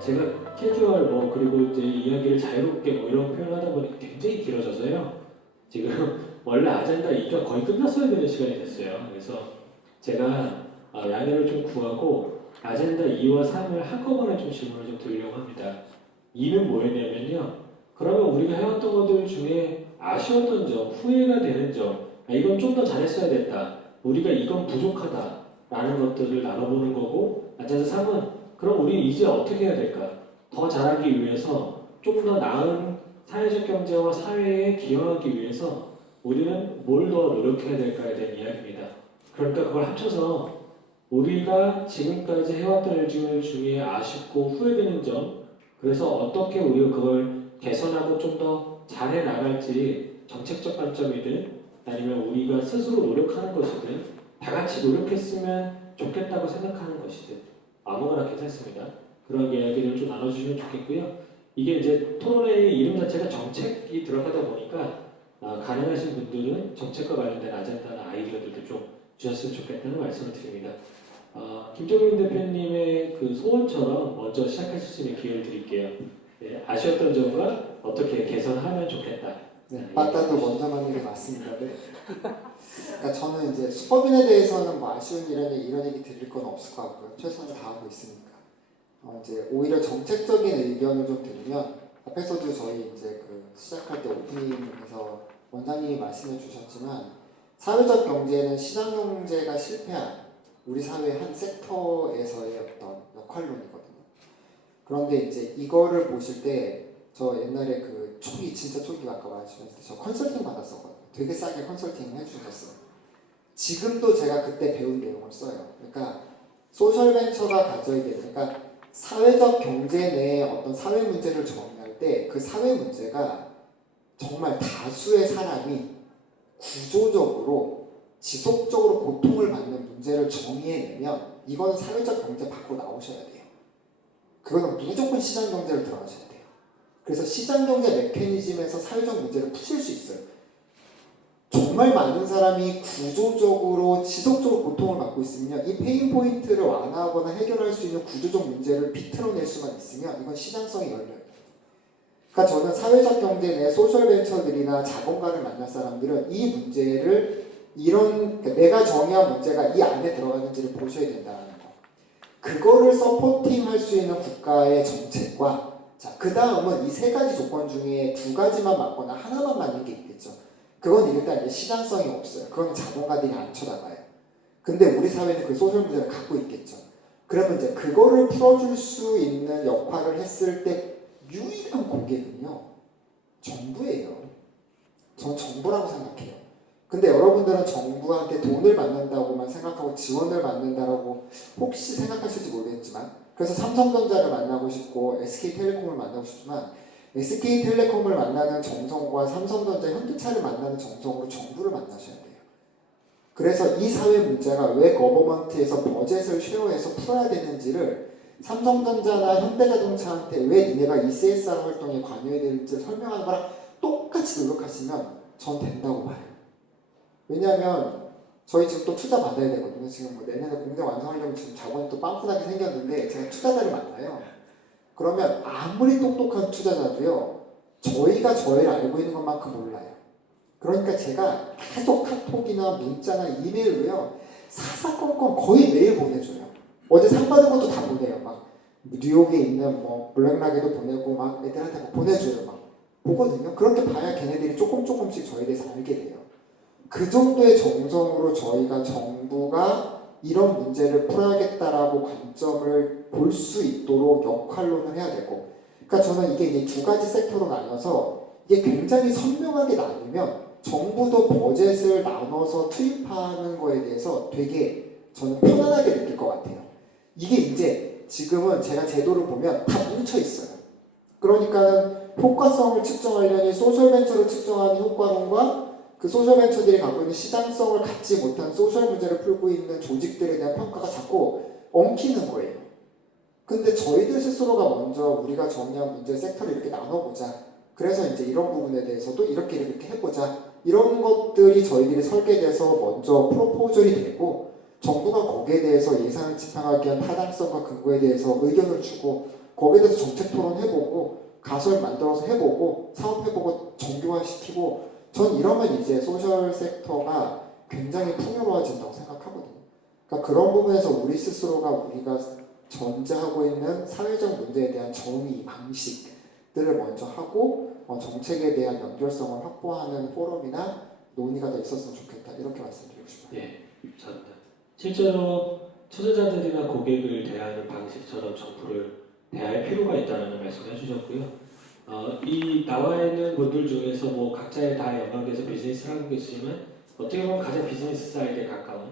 제가 캐주얼 뭐 그리고 이제 이야기를 자유롭게 뭐 이런 표현하다 보니까 굉장히 길어져서요. 지금 원래 아젠다 2가 거의 끝났어야 되는 시간이 됐어요. 그래서 제가 양해를 좀 구하고 아젠다 2와 3을 한꺼번에 좀 질문을 좀 드리려고 합니다. 2는 뭐였냐면요. 그러면 우리가 해왔던 것들 중에 아쉬웠던 점, 후회가 되는 점, 이건 좀 더 잘했어야 됐다. 우리가 이건 부족하다. 라는 것들을 나눠보는 거고, 아젠다 3은 그럼 우리 이제 어떻게 해야 될까? 더 잘하기 위해서 좀 더 나은 사회적 경제와 사회에 기여하기 위해서 우리는 뭘 더 노력해야 될까에 대한 이야기입니다. 그러니까 그걸 합쳐서 우리가 지금까지 해왔던 일 중에 아쉽고 후회되는 점, 그래서 어떻게 우리가 그걸 개선하고 좀 더 잘해 나갈지 정책적 관점이든 아니면 우리가 스스로 노력하는 것이든 다 같이 노력했으면 좋겠다고 생각하는 것이든 아무거나 괜찮습니다. 그런 이야기를 좀 나눠주시면 좋겠고요. 이게 이제 토론회의 이름 자체가 정책이 들어가다 보니까 가능하신 분들은 정책과 관련된 아젠다나 아이디어들도 좀 주셨으면 좋겠다는 말씀을 드립니다. 김종민 대표님의 그 소원처럼 먼저 시작하실 수 있는 기회를 드릴게요. 네, 아쉬웠던 점과 어떻게 개선하면 좋겠다. 네, 맞다도 먼저 만든 게 맞습니다. 네. 그러니까 저는 이제 수법인에 대해서는 뭐 아쉬운 이런 얘기 드릴 건 없을 것 같고요. 최선을 다하고 있으니까. 이제 오히려 정책적인 의견을 좀 드리면 앞에서도 저희 이제 그 시작할 때 오프닝에서 원장님이 말씀해 주셨지만 사회적 경제는 시장 경제가 실패한 우리 사회 한 섹터에서의 어떤 역할론이거든요. 그런데 이제 이거를 보실 때 저 옛날에 그 초기 진짜 초기 아까 말씀하셨을 때 저 컨설팅 받았었거든요. 되게 싸게 컨설팅 해주셨어요. 지금도 제가 그때 배운 내용을 써요. 그러니까 소셜 벤처가 가져야 되는 그러니까 사회적 경제 내에 어떤 사회 문제를 정의할 때 그 사회 문제가 정말 다수의 사람이 구조적으로 지속적으로 고통을 받는 문제를 정의해내면 이건 사회적 경제 밖으로 나오셔야 돼요. 그거는 무조건 시장 경제를 들어가셔야 돼요. 그래서 시장 경제 메커니즘에서 사회적 문제를 푸실 수 있어요. 정말 많은 사람이 구조적으로 지속적으로 고통을 받고 있으면 이 페인 포인트를 완화하거나 해결할 수 있는 구조적 문제를 비틀어낼 수만 있으면 이건 시장성이 열려요. 그러니까 저는 사회적 경제 내 소셜 벤처들이나 자본가를 만날 사람들은 이 문제를 그러니까 내가 정의한 문제가 이 안에 들어가는지를 보셔야 된다는 거. 그거를 서포팅할 수 있는 국가의 정책과 그 다음은 이 세 가지 조건 중에 두 가지만 맞거나 하나만 맞는 게 있겠죠. 그건 일단 이제 시장성이 없어요. 그건 자본가들이 안 쳐다봐요. 근데 우리 사회는 그 소셜 문제를 갖고 있겠죠. 그러면 이제 그거를 풀어줄 수 있는 역할을 했을 때 유일한 고객은요, 정부예요. 전 정부라고 생각해요. 근데 여러분들은 정부한테 돈을 받는다고만 생각하고 지원을 받는다라고 혹시 생각하실지 모르겠지만, 그래서 삼성전자를 만나고 싶고 SK텔레콤을 만나고 싶지만 SK텔레콤을 만나는 정성과 삼성전자, 현대차를 만나는 정성으로 정부를 만나셔야 돼요. 그래서 이 사회 문제가 왜 거버먼트에서 버젯을 쉐어해서 풀어야 되는지를 삼성전자나 현대자동차한테 왜 니네가 이 CSR 활동에 관여해야 되는지 설명하는 거랑 똑같이 노력하시면 전 된다고 봐요. 왜냐하면 저희 지금 또 투자 받아야 되거든요. 지금 뭐 내년에 공장 완성하려면 지금 자본이 또 빵꾸나게 생겼는데 제가 투자자를 만나요. 그러면 아무리 똑똑한 투자자도요, 저희가 저희를 알고 있는 것만큼 몰라요. 그러니까 제가 계속 카톡이나 문자나 이메일로요, 사사건건 거의 매일 보내줘요. 어제 상 받은 것도 다 보내요. 막 뉴욕에 있는 뭐 블랙락에도 보내고 막 애들한테 막 보내줘요. 막 보거든요. 그렇게 봐야 걔네들이 조금씩 저희에 대해서 알게 돼요. 그 정도의 정성으로 저희가 정부가 이런 문제를 풀어야겠다라고 관점을 볼 수 있도록 역할론을 해야 되고, 그러니까 저는 이게 이제 두 가지 섹터로 나눠서 이게 굉장히 선명하게 나누면 정부도 버젯을 나눠서 투입하는 거에 대해서 되게 저는 편안하게 느낄 것 같아요. 이게 이제 지금은 제가 제도를 보면 다 뭉쳐 있어요. 그러니까 효과성을 측정하려니 소셜벤처를 측정하는 효과론과 그 소셜벤처들이 갖고 있는 시장성을 갖지 못한 소셜 문제를 풀고 있는 조직들에 대한 평가가 자꾸 엉키는 거예요. 근데 저희들 스스로가 먼저 우리가 정의한 문제 섹터를 이렇게 나눠보자. 그래서 이제 이런 부분에 대해서도 이렇게 해보자. 이런 것들이 저희들이 설계돼서 먼저 프로포절이 되고 정부가 거기에 대해서 예산을 집행하기 위한 타당성과 근거에 대해서 의견을 주고 거기에 대해서 정책 토론해보고 가설 만들어서 해보고 사업해보고 정교화시키고 전 이러면 이제 소셜 섹터가 굉장히 풍요로워진다고 생각하거든요. 그러니까 그런 부분에서 우리 스스로가 우리가 전제하고 있는 사회적 문제에 대한 정의, 방식들을 먼저 하고 정책에 대한 연결성을 확보하는 포럼이나 논의가 더 있었으면 좋겠다 이렇게 말씀드리고 싶어요. 예, 감사합니다. 실제로 투자자들이나 고객을 대하는 방식처럼 정부를 대할 필요가 있다는 말씀을 해주셨고요. 이 나와 있는 분들 중에서 뭐 각자의 다 영역에서 비즈니스를 하고 계시지만 어떻게 보면 가장 비즈니스 사이드에 가까운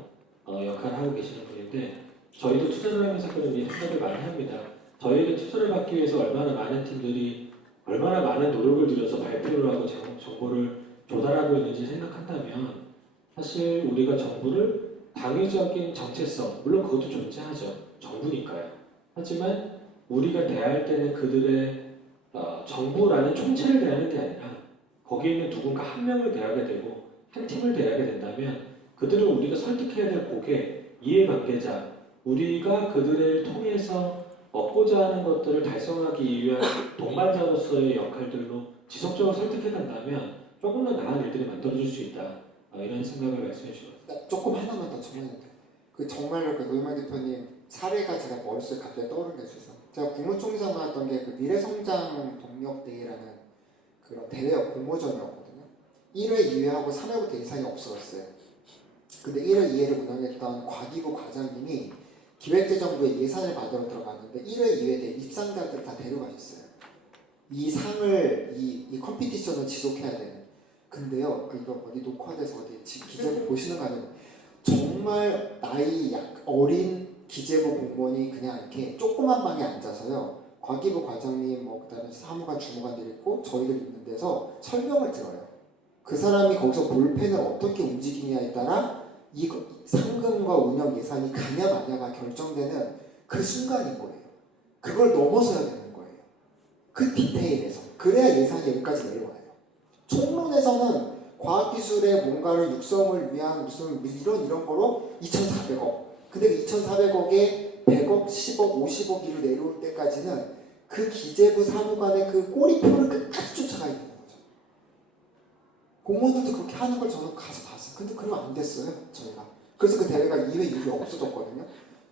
역할을 하고 계시는 분인데 저희도 투자를 하면서 그런 이 생각을 많이 합니다. 저희에게 투자를 받기 위해서 얼마나 많은 팀들이 얼마나 많은 노력을 들여서 발표를 하고 정보를 조달하고 있는지 생각한다면 사실 우리가 정부를 당위적인 정체성, 물론 그것도 존재하죠. 정부니까요. 하지만 우리가 대할 때는 그들의 정부라는 총체를 대하는 게 아니라 거기에 있는 누군가 한 명을 대하게 되고 한 팀을 대하게 된다면 그들을 우리가 설득해야 될 고객, 이해관계자, 우리가 그들을 통해서 얻고자 하는 것들을 달성하기 위한 동반자로서의 역할들로 지속적으로 설득해 간다면 조금 더 나은 일들이 만들어질 수 있다. 이런 생각을 말씀해 주셨습니다. 조금 하나만 더 첨언해도 그 정말로 그 노희만 대표님 사례가 제가 머릿속에 갑자기 떠오르는 게 있어서 제가 국무총리상 나왔던 게 그 미래성장 동력대회라는 그런 대회 공모전이었거든요. 1회, 2회하고 3회부터 예산이 없어졌어요. 근데 1회, 2회를 운영했던 과기부 과장님이 기획재정부에 예산을 받으러 들어갔는데 1회, 2회 때 입상자들 다 데려가셨어요. 이 상을, 이 컴피티션을 지속해야 되는. 근데요, 이거 어디 녹화돼서 어디 기재부 보시는 거 아니면 정말 나이 어린 기재부 공무원이 그냥 이렇게 조그만 방에 앉아서요. 과기부 과장님, 그다음에 사무관, 주무관들이 있고 저희들 있는 데서 설명을 들어요. 그 사람이 거기서 볼펜을 어떻게 움직이냐에 따라 이 상금과 운영 예산이 가냐 마냐가 결정되는 그 순간인 거예요. 그걸 넘어서야 되는 거예요. 그 디테일에서. 그래야 예산이 여기까지 내려와요. 총론에서는 과학기술의 뭔가를 육성을 위한 무슨 이런 거로 2,400억. 근데 그 2,400억에 100억, 10억, 50억이 내려올 때까지는 그 기재부 사무관의 그 꼬리표를 끝까지 쫓아가 있는 거죠. 공무원들도 그렇게 하는 걸 저는 가서 봤어요. 근데 그러면 안 됐어요, 저희가. 그래서 그 대회가 2회 이후에 없어졌거든요.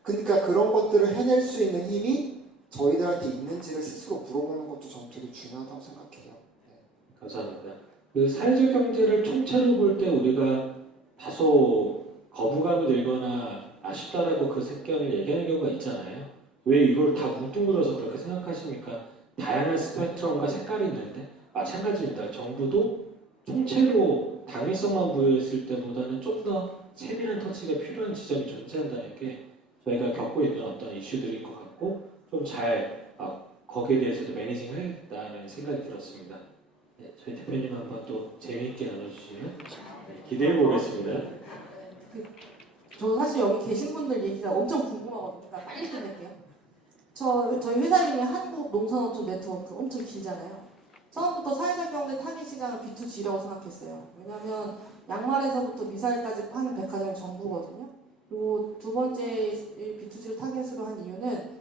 그러니까 그런 것들을 해낼 수 있는 힘이 저희들한테 있는지를 스스로 물어보는 것도 저는 되게 중요하다고 생각해요. 네. 감사합니다. 그 사회적 경제를 총체로 볼 때 우리가 다소 거부감이 들거나 아쉽다라고 그 색견을 얘기하는 경우가 있잖아요. 왜 이걸 다 뭉뚱그려서 그렇게 생각하십니까? 다양한 스펙트럼과 색깔이 있는데 마찬가지입니다. 정부도 총체로 당위성만 부여했을 때보다는 좀 더 세밀한 터치가 필요한 지점이 존재한다는 게 저희가 겪고 있는 어떤 이슈들일 것 같고 좀 잘 거기에 대해서도 매니징 해야겠다는 생각이 들었습니다. 네, 저희 대표님 한번 또 재미있게 나눠주시면 기대해 보겠습니다. 저 사실 여기 계신 분들 얘기가 엄청 궁금하거든요. 그러니까 빨리 끝낼게요. 저희 회사 이름이 한국농산어촌 네트워크 엄청 길잖아요. 처음부터 사회적 경제 타깃 시장은 B2G라고 생각했어요. 왜냐하면 양말에서부터 미사일까지 파는 백화점이 전부거든요. 그리고 두 번째 B2G를 타깃으로 한 이유는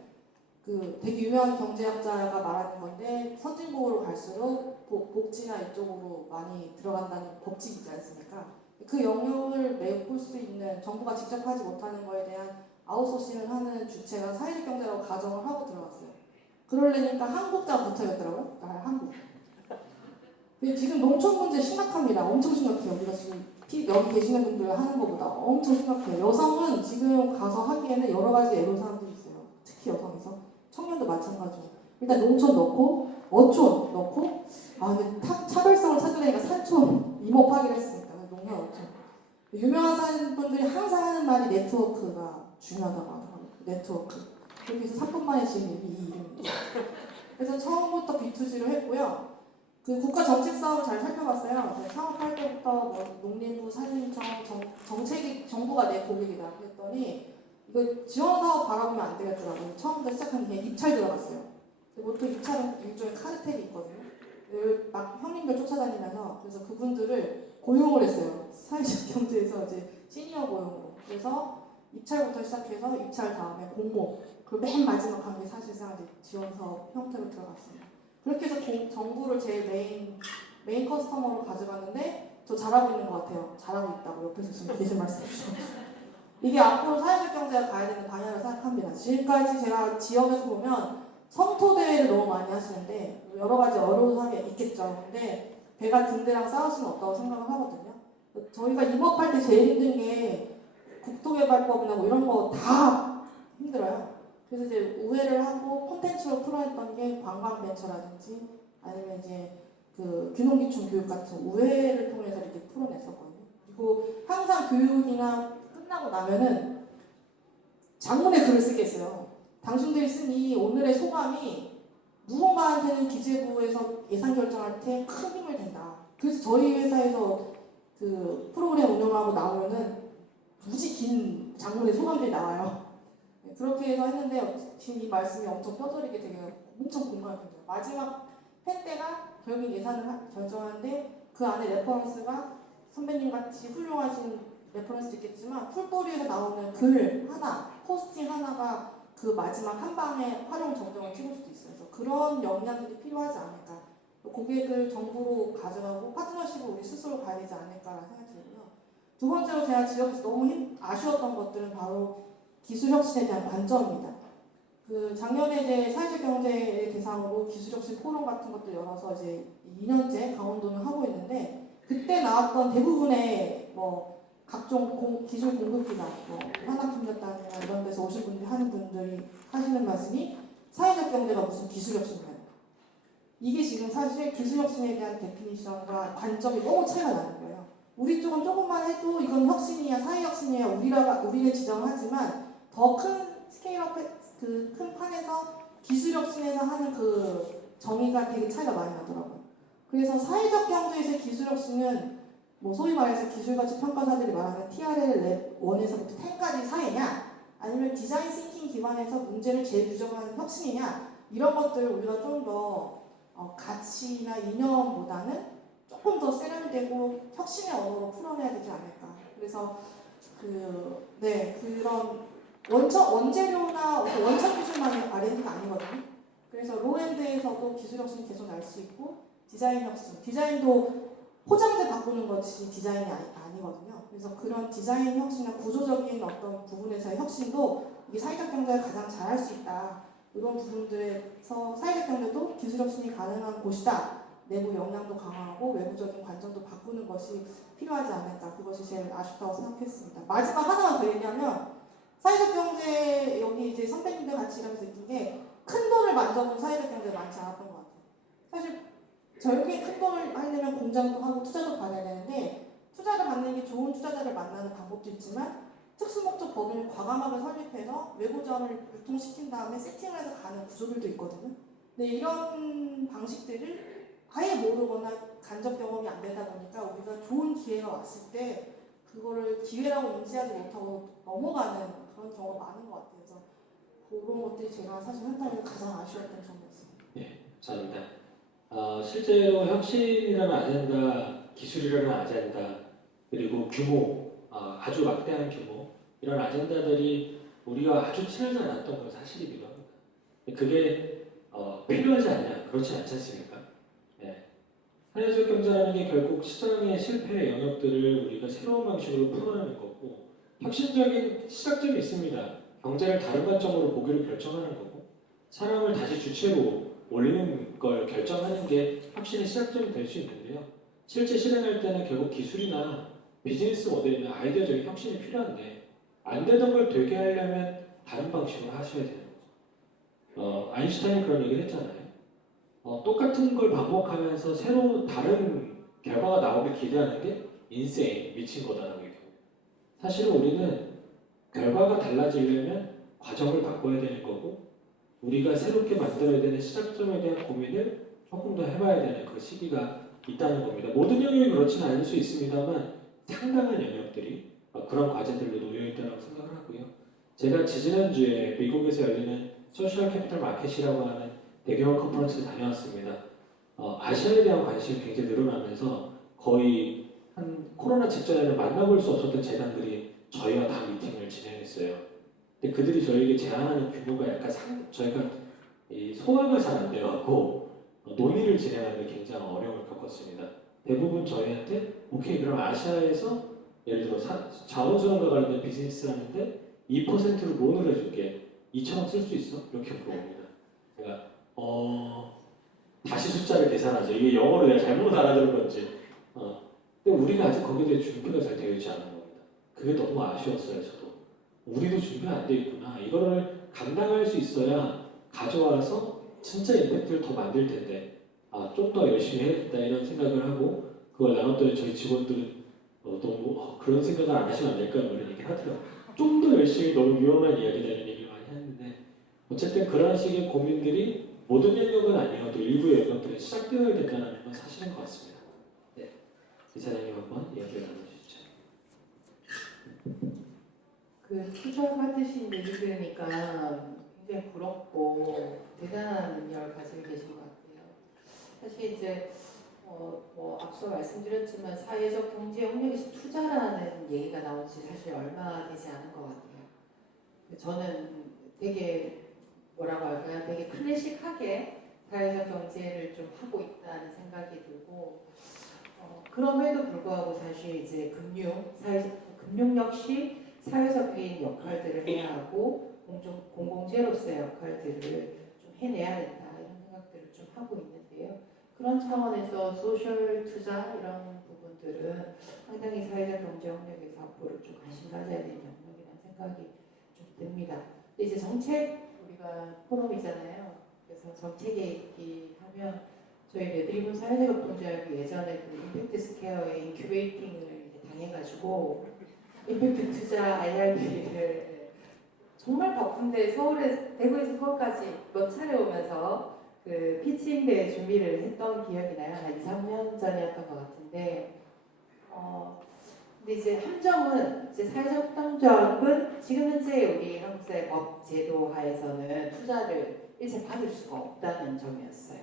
그 되게 유명한 경제학자가 말하는 건데 선진국으로 갈수록 복지나 이쪽으로 많이 들어간다는 법칙이 있지 않습니까? 그 영역을 메꿀 수 있는 정부가 직접 하지 못하는 거에 대한 아웃소싱을 하는 주체가 사회적 경제라고 가정을 하고 들어갔어요. 그러려니까 한국자 붙어있더라고요. 한국. 지금 농촌 문제 심각합니다. 엄청 심각해요. 우리가 지금 여기 계시는 분들 하는 것보다 엄청 심각해요. 여성은 지금 가서 하기에는 여러 가지 애로사항들이 있어요. 특히 여성에서. 청년도 마찬가지고. 일단 농촌 넣고 어촌 넣고 근데 차별성을 찾으려니까 산촌 이모파기를 했으니까 농촌 어촌. 유명한 분들이 항상 하는 말이 네트워크가 중요하다고 하더라고요. 네트워크. 그렇게 해서 3분 만에 지은 이 이름입니다. 그래서 처음부터 B2G를 했고요. 그 국가 정책 사업을 잘 살펴봤어요. 사업할 때부터 농림부, 산림청, 정책이 정부가 내 고객이다 그랬더니 이거 지원 사업 바라보면 안 되겠더라고요. 처음부터 시작한 게 입찰 들어갔어요. 보통 입찰은 일종의 카르텔이 있거든요. 막 형님들 쫓아다니면서 그래서 그분들을 고용을 했어요. 사회적 경제에서 이제 시니어 고용으로. 그래서 입찰부터 시작해서 입찰 다음에 공모, 그리고 맨 마지막 한 게 사실상 이제 지원 사업 형태로 들어갔습니다. 그렇게 해서 정부를 제일 메인 커스터머로 가져갔는데 저 잘하고 있는 것 같아요. 잘하고 있다고 옆에서 지금 계신 말씀 주셨어요. 이게 앞으로 사회적 경제가 가야 되는 방향을 생각합니다. 지금까지 제가 지역에서 보면 성토 대회를 너무 많이 하시는데 여러 가지 어려운 사람이 있겠죠. 근데 배가 등대랑 싸울 수는 없다고 생각을 하거든요. 저희가 입업할 때 제일 힘든 게 국토개발법이나 뭐 이런 거 다 힘들어요. 그래서 이제 우회를 하고 콘텐츠로 풀어냈던 게 관광벤처라든지 아니면 이제 그 귀농기촌 교육 같은 우회를 통해서 이렇게 풀어냈었거든요. 그리고 항상 교육이나 끝나고 나면은 장문의 글을 쓰겠어요. 당신들이 쓴 이 오늘의 소감이 누군가한테는 기재부에서 예산 결정할 때 큰 힘을 된다. 그래서 저희 회사에서 그 프로그램 운영하고 나오면은 무지 긴 장문의 소감들이 나와요. 네, 그렇게 해서 했는데 지금 이 말씀이 엄청 뼈저리게 되게 엄청 공감이 됩니다. 마지막 팬 때가 결국 예산을 결정하는데 그 안에 레퍼런스가 선배님 같이 훌륭하신 레퍼런스도 있겠지만 풀보리에서 나오는 글 하나, 포스팅 하나가 그 마지막 한 방에 활용 정정을 찍을 수도 있어요. 그래서 그런 역량들이 필요하지 않을까. 고객을 정부로 가져가고 파트너십을 우리 스스로 가야 되지 않을까라는 생각이 들고요. 두 번째로 제가 지역에서 너무 아쉬웠던 것들은 바로 기술 혁신에 대한 관점입니다. 그 작년에 이제 사회적 경제의 대상으로 기술 혁신 포럼 같은 것도 열어서 이제 2년째 강원도는 하고 있는데 그때 나왔던 대부분의 뭐 각종 기술 공급기관, 뭐 한학팀장단이나 이런 데서 오신 분들이 하는 분들이 하시는 말씀이 사회적 경제가 무슨 기술 혁신이냐. 이게 지금 사실 기술혁신에 대한 데피니션과 관점이 너무 차이가 나는 거예요. 우리 쪽은 조금만 해도 이건 혁신이야, 사회혁신이야, 우리는 지정하지만 더 큰 스케일업, 그 큰 판에서 기술혁신에서 하는 그 정의가 되게 차이가 많이 나더라고요. 그래서 사회적 경제에서의 기술혁신은 뭐 소위 말해서 기술가치 평가사들이 말하는 TRL 랩 1에서부터 10까지 사회냐, 아니면 디자인 싱킹 기반에서 문제를 재규정하는 혁신이냐, 이런 것들을 우리가 좀더 가치나 이념보다는 조금 더 세련되고 혁신의 언어로 풀어내야 되지 않을까. 그래서 그런 원재료나 원천 기술만의 R&D가 아니거든요. 그래서 로엔드에서도 기술 혁신이 계속 날 수 있고 디자인 혁신, 디자인도 포장재 바꾸는 것이 디자인이 아니거든요. 그래서 그런 디자인 혁신이나 구조적인 어떤 부분에서의 혁신도 이게 사회적 경제를 가장 잘할 수 있다. 이런 부분들에서 사회적 경제도 기술 혁신이 가능한 곳이다. 내부 역량도 강화하고 외부적인 관점도 바꾸는 것이 필요하지 않을까. 그것이 제일 아쉽다고 생각했습니다. 마지막 하나만 더 얘기하면 사회적 경제 여기 이제 선배님들 같이 일하면서 느낀 게 큰 돈을 만져본 사회적 경제가 많지 않았던 것 같아요. 사실 저렇게 큰 돈을 하려면 공장도 하고 투자도 받아야 되는데 투자를 받는 게 좋은 투자자를 만나는 방법도 있지만 특수목적 법인을 과감하게 설립해서 외부자원을 유통시킨 다음에 세팅을 해서 가는 구조들도 있거든요. 근데 이런 방식들을 아예 모르거나 간접 경험이 안 되다 보니까 우리가 좋은 기회가 왔을 때 그거를 기회라고 인지하지 못하고 넘어가는 그런 경우가 많은 것 같아요. 그래서 그런 것들이 제가 사실 현장에서 가장 아쉬웠던 점이었습니다. 네, 감사합니다. 실제로 혁신이라는 아젠다, 기술이라는 아젠다, 그리고 규모, 아주 막대한 규모, 이런 아젠다들이 우리가 아주 친하지 않았던 건 사실이기도 합니다. 그게 필요하지 않냐? 그렇지 않지 않습니까? 네. 사회적 경제라는 게 결국 시장의 실패 영역들을 우리가 새로운 방식으로 풀어내는 거고 혁신적인 시작점이 있습니다. 경제를 다른 관점으로 보기를 결정하는 거고 사람을 다시 주체로 올리는 걸 결정하는 게 혁신의 시작점이 될 수 있는데요. 실제 실행할 때는 결국 기술이나 비즈니스 모델이나 아이디어적인 혁신이 필요한데 안 되던 걸 되게 하려면 다른 방식으로 하셔야 되는 거죠. 아인슈타인이 그런 얘기를 했잖아요. 똑같은 걸 반복하면서 새로운 다른 결과가 나오길 기대하는 게 인세인, 미친 거다라고 얘기해요. 사실은 우리는 결과가 달라지려면 과정을 바꿔야 되는 거고 우리가 새롭게 만들어야 되는 시작점에 대한 고민을 조금 더 해봐야 되는 그 시기가 있다는 겁니다. 모든 영역이 그렇지는 않을 수 있습니다만 상당한 영역들이 그런 과제들로 놓여있다고 생각을 하고요. 제가 지지난주에 미국에서 열리는 소셜 캐피털 마켓이라고 하는 대규모 컨퍼런스를 다녀왔습니다. 아시아에 대한 관심이 굉장히 늘어나면서 거의 한 코로나 직전에는 만나볼 수 없었던 재단들이 저희와 다 미팅을 진행했어요. 근데 그들이 저에게 제안하는 규모가 약간 저희가 이 소화가 잘 안 돼갖고 논의를 진행하는 데 굉장히 어려움을 겪었습니다. 대부분 저희한테 오케이 그럼 아시아에서 예를 들어 자원순환과 관련된 비즈니스 하는데 2%를 론을 해줄게 2천억 쓸 수 있어? 이렇게 물어봅니다. 제가 다시 숫자를 계산하죠. 이게 영어로 내가 잘못 알아들은 건지. 근데 우리가 아직 거기에 대해 준비가 잘 되어 있지 않은 겁니다. 그게 너무 아쉬웠어요, 저도. 우리도 준비가 안 돼 있구나. 이거를 감당할 수 있어야 가져와서 진짜 임팩트를 더 만들 텐데, 좀 더 열심히 해야겠다 이런 생각을 하고, 그걸 나눴더니 저희 직원들은 너무 그런 생각을 안 하시면 안 될까 뭐 이런 얘기를 하더라고요. 좀 더 열심히 너무 위험한 이야기라는 얘기를 많이 했는데, 어쨌든 그런 식의 고민들이 모든 영역은 아니어도 일부의 영역들은 시작되어야 된다는 건 사실인 것 같습니다. 네, 이사장님 한번 이야기를 나눠주시죠. 그 투자 받으신 얘기 들으니까 굉장히 부럽고 대단한 능력을 가지고 계신 것 같아요. 사실 이제 뭐 앞서 말씀드렸지만 사회적 경제 협력에서 투자라는 얘기가 나온 지 사실 얼마 되지 않은 것 같아요. 저는 되게 뭐라고 할까요? 되게 클래식하게 사회적 경제를 좀 하고 있다는 생각이 들고 그럼에도 불구하고 사실 이제 금융 역시 사회적인 역할들을 해야 하고 공공재로서의 역할들을 좀 해내야 된다 이런 생각들을 좀 하고 있는데요. 그런 차원에서 소셜 투자 이런 부분들은 상당히 사회적 경제 협력에서 앞으로 좀 관심 가져야 되는 영역이라는 생각이 좀 듭니다. 근데 이제 정책 우리가 포럼이잖아요. 그래서 정책 얘기하면 저희 레드리본 사회적 협동조합이 예전에 그 임팩트 스퀘어의 인큐베이팅을 이제 당해가지고 임팩트 투자 IRB를 정말 바쁜데 대구에서 서울까지 몇 차례 오면서 그 피칭 대회 준비를 했던 기억이 나요. 한 2, 3년 전이었던 것 같은데 근데 이제 함정은 이제 사회적 협동조합은 지금 현재 우리 한국사회 법 제도 하에서는 투자를 일체 받을 수가 없다는 점이었어요.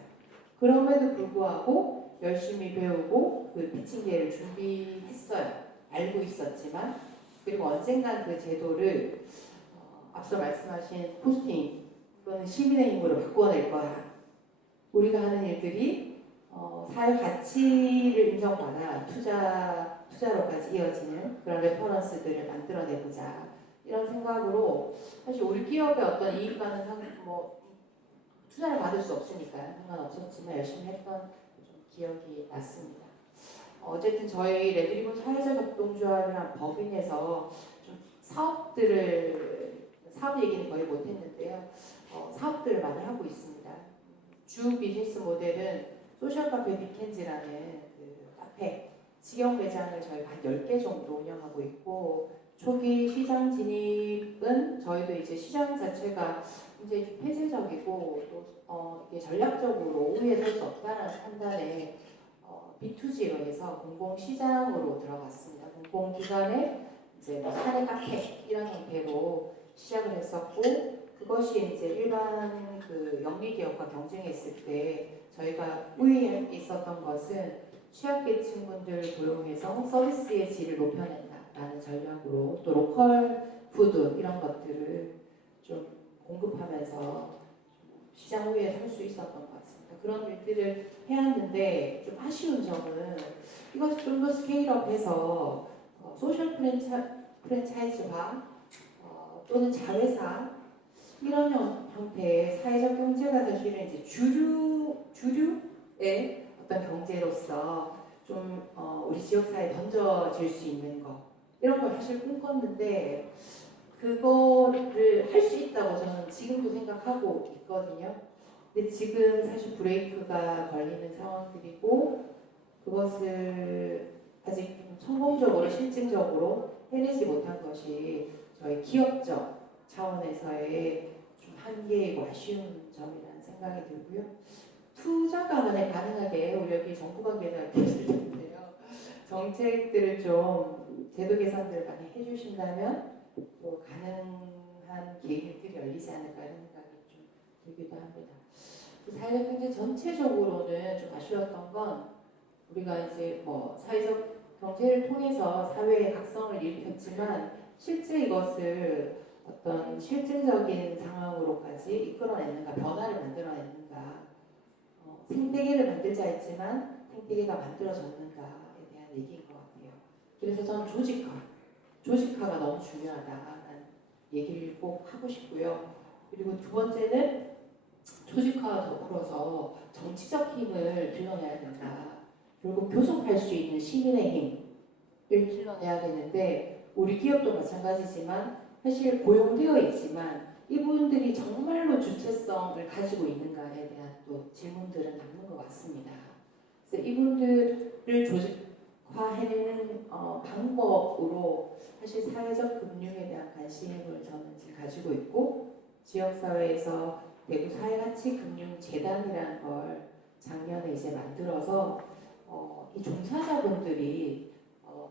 그럼에도 불구하고 열심히 배우고 그 피칭 대회를 준비했어요. 알고 있었지만 그리고 언젠간 그 제도를 앞서 말씀하신 포스팅 이거는 시민의 힘으로 바꿔낼 거야. 우리가 하는 일들이 사회 가치를 인정받아 투자로까지 이어지는 그런 레퍼런스들을 만들어내보자 이런 생각으로 사실 우리 기업의 어떤 이익과는 투자를 받을 수 없으니까 상관없었지만 열심히 했던 좀 기억이 났습니다. 어쨌든 저희 레드리본 사회적 협동조합이란 법인에서 좀 사업 얘기는 거의 못했는데요. 사업들을 많이 하고 있습니다. 주 비즈니스 모델은 소셜 카페 비켄즈라는 그 카페 직영 매장을 저희가 한 10개 정도 운영하고 있고 초기 시장 진입은 저희도 이제 시장 자체가 굉장히 폐쇄적이고 또 이게 전략적으로 우위에 설 수 없다는 판단에 B2G로 해서 공공시장으로 들어갔습니다. 공공기관의 이제 뭐 사내 카페 이런 형태로 시작을 했었고 그것이 이제 일반 그 영리기업과 경쟁했을 때 저희가 우위에 있었던 것은 취약계층분들 고용해서 서비스의 질을 높여낸다라는 전략으로 또 로컬 푸드 이런 것들을 좀 공급하면서 시장 우위에 설 수 있었던 것 같습니다. 그런 일들을 해왔는데 좀 아쉬운 점은 이것을 좀 더 스케일업해서 소셜 프랜차이즈화 또는 자회사 이런 형태의 사회적 경제가 사실은 이제 주류의 어떤 경제로서 좀 우리 지역사회에 던져질 수 있는 거 이런 걸 사실 꿈꿨는데 그거를 할 수 있다고 저는 지금도 생각하고 있거든요. 근데 지금 사실 브레이크가 걸리는 상황들이고 그것을 아직 좀 성공적으로 실증적으로 해내지 못한 것이 저희 기업적 차원에서의 좀 한계이고 아쉬운 점이라는 생각이 들고요. 투자가 만약 가능하게 우리 여기 정부 관계자 계실 텐데요. 정책들을 좀 제도 개선들을 많이 해주신다면 또 가능한 길들이 열리지 않을까 이런 생각이 좀 들기도 합니다. 사회적 경제 전체적으로는 좀 아쉬웠던 건 우리가 이제 뭐 사회적 경제를 통해서 사회의 각성을 일으켰지만 실제 이것을 어떤 실질적인 상황으로까지 이끌어내는가, 변화를 만들어내는가, 생태계를 만들자 했지만 생태계가 만들어졌는가에 대한 얘기인 것 같아요. 그래서 저는 조직화가 너무 중요하다는 얘기를 꼭 하고 싶고요. 그리고 두 번째는 조직화와 더불어서 정치적 힘을 길러내야 된다. 결국 교섭할 수 있는 시민의 힘을 길러내야 되는데 우리 기업도 마찬가지지만 사실 고용되어 있지만 이분들이 정말로 주체성을 가지고 있는가에 대한 또 질문들은 남는 것 같습니다. 그래서 이분들을 조직화해내는 방법으로 사실 사회적 금융에 대한 관심을 저는 지금 가지고 있고 지역사회에서 대구 사회가치금융재단이라는 걸 작년에 이제 만들어서 이 종사자분들이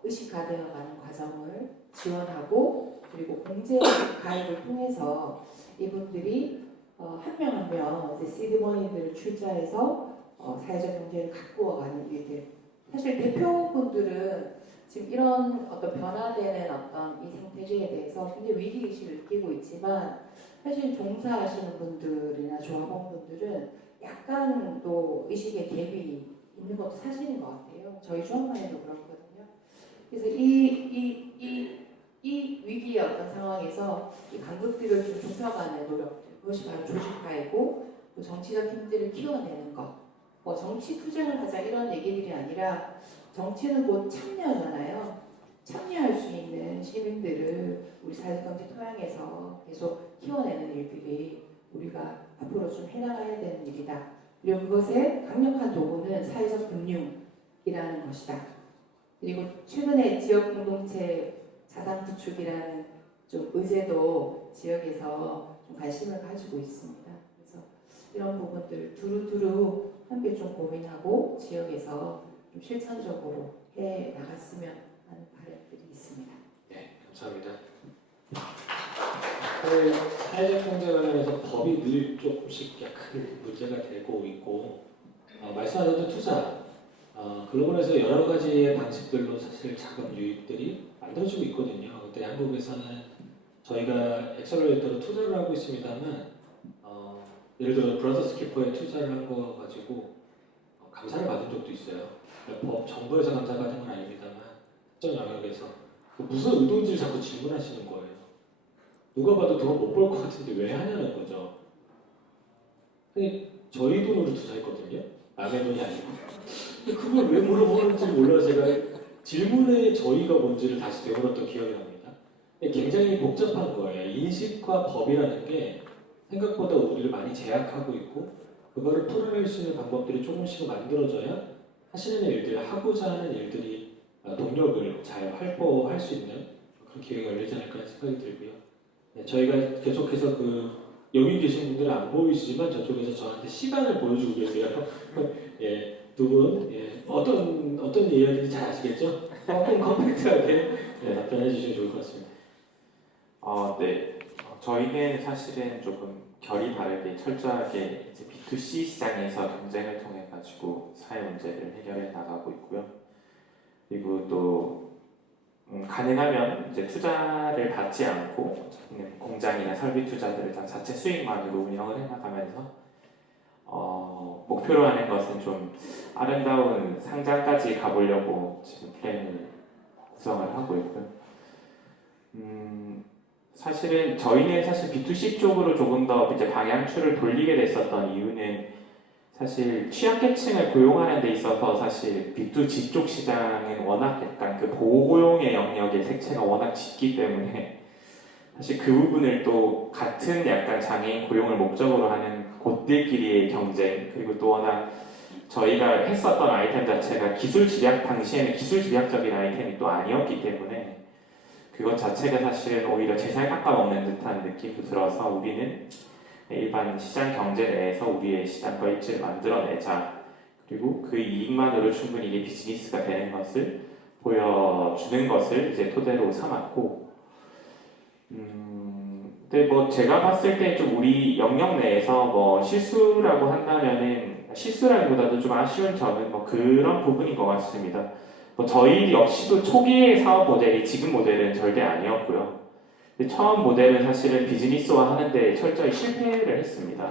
의식화되어가는 과정을 지원하고 그리고 공제 가입을 통해서 이분들이 한 명 한 명 이제 시드머니들을 출자해서 사회적 경제를 가꾸어가는 일들. 사실 대표분들은 지금 이런 어떤 변화되는 어떤 이 생태계에 대해서 굉장히 위기의식을 느끼고 있지만 사실 종사하시는 분들이나 조합원분들은 약간 또 의식의 갭이 있는 것도 사실인 것 같아요. 저희 조합만에도 그렇거든요. 그래서 이 위기의 어떤 상황에서 이 간극들을 좀 좁혀가는 노력들, 그것이 바로 조직화이고 또 정치적 힘들을 키워내는 것. 정치 투쟁을 하자 이런 얘기들이 아니라 정치는 곧 참여잖아요. 참여할 수 있는 시민들을 우리 사회경제 토양에서 계속 키워내는 일들이 우리가 앞으로 좀 해나가야 되는 일이다. 그리고 그것의 강력한 도구는 사회적 금융이라는 것이다. 그리고 최근에 지역 공동체 자산 구축이라는 좀 의제도 지역에서 좀 관심을 가지고 있습니다. 그래서 이런 부분들 두루두루 함께 좀 고민하고 지역에서 좀 실천적으로 해 나갔으면 하는 바람들이 있습니다. 네, 감사합니다. 사회적 경제 관련해서 법이 늘 조금씩 약간 문제가 되고 있고 말씀하셨던 투자 글로벌에서 여러 가지의 방식들로 사실 자금 유입들이 만들어지고 있거든요. 그때 한국에서는 저희가 엑셀러레이터로 투자를 하고 있습니다만 예를 들어 브라더스 키퍼에 투자를 한 거 가지고 감사를 받은 적도 있어요. 그러니까 정부에서 감사받은 건 아닙니다만 특정 영역에서 무슨 의도인지를 자꾸 질문하시는 거예요. 누가 봐도 돈 못 벌 것 같은데 왜 하냐는 거죠. 아니, 저희 돈으로 투자했거든요. 남의 돈이 아니고. 근데 그걸 왜 물어보는지 몰라서 제가 질문에 저희가 뭔지를 다시 되물었던 기억이 납니다. 굉장히 복잡한 거예요. 인식과 법이라는 게 생각보다 우리를 많이 제약하고 있고 그거를 풀어낼 수 있는 방법들이 조금씩 만들어져야 하시는 일들, 하고자 하는 일들이 동력을 잘 활보할 수 있는 그런 기회가 열리지 않을까 생각이 들고요. 네, 저희가 계속해서 여기 계신 분들은 안 보이시지만 저쪽에서 저한테 시간을 보여주고 계세요. 예, 두 분 어떤 이야기인지 잘 아시겠죠? 조금 컴팩트하게 답변해 주시면 좋을 것 같습니다. 네. 저희는 사실은 조금 결이 다르게 철저하게 이제 B2C 시장에서 경쟁을 통해 가지고 사회 문제를 해결해 나가고 있고요. 그리고 또 가능하면 이제 투자를 받지 않고 공장이나 설비 투자들을 다 자체 수익만으로 운영을 해 나가면서 목표로 하는 것은 좀 아름다운 상장까지 가보려고 지금 플랜을 구성을 하고 있고요. 사실은 저희는 사실 B2C 쪽으로 조금 더 이제 방향추를 돌리게 됐었던 이유는 사실 취약계층을 고용하는 데 있어서 사실 B2G 쪽 시장은 워낙 약간 보호고용의 영역의 색채가 워낙 짙기 때문에 사실 그 부분을 또 같은 약간 장애인 고용을 목적으로 하는 곳들끼리의 경쟁 그리고 또 워낙 저희가 했었던 아이템 자체가 당시에는 기술 집약적인 아이템이 또 아니었기 때문에 그것 자체가 사실은 오히려 재산을 깎아먹는 듯한 느낌도 들어서 우리는 일반 시장 경제 내에서 우리의 시장과 입지를 만들어내자. 그리고 그 이익만으로 충분히 이게 비즈니스가 되는 것을 보여주는 것을 이제 토대로 삼았고, 근데 제가 봤을 때 좀 우리 영역 내에서 실수라고 한다면은 실수라기보다도 좀 아쉬운 점은 그런 부분인 것 같습니다. 저희 역시도 초기의 사업 모델이 지금 모델은 절대 아니었고요. 근데 처음 모델은 사실은 비즈니스화 하는데 철저히 실패를 했습니다.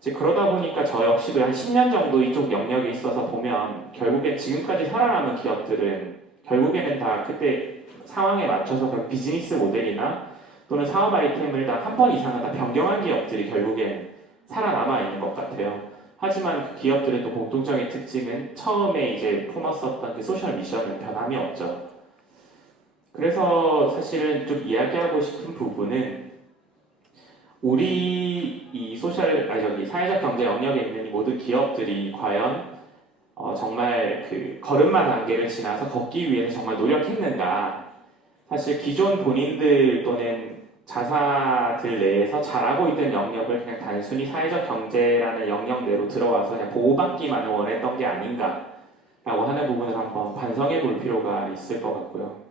이제 그러다 보니까 저 역시도 한 10년 정도 이쪽 영역에 있어서 보면 결국엔 지금까지 살아남은 기업들은 결국에는 다 그때 상황에 맞춰서 그런 비즈니스 모델이나 또는 사업 아이템을 다 한 번 이상은 다 변경한 기업들이 결국엔 살아남아 있는 것 같아요. 하지만 그 기업들의 또 공통적인 특징은 처음에 이제 품었었던 그 소셜 미션은 변함이 없죠. 그래서 사실은 좀 이야기하고 싶은 부분은 우리 이 사회적 경제 영역에 있는 이 모든 기업들이 과연 정말 그 걸음마 단계를 지나서 걷기 위해서 정말 노력했는가? 사실 기존 본인들 또는 자사들 내에서 잘하고 있던 영역을 그냥 단순히 사회적 경제라는 영역 내로 들어와서 그냥 보호받기만을 원했던 게 아닌가라고 하는 부분을 한번 반성해 볼 필요가 있을 것 같고요.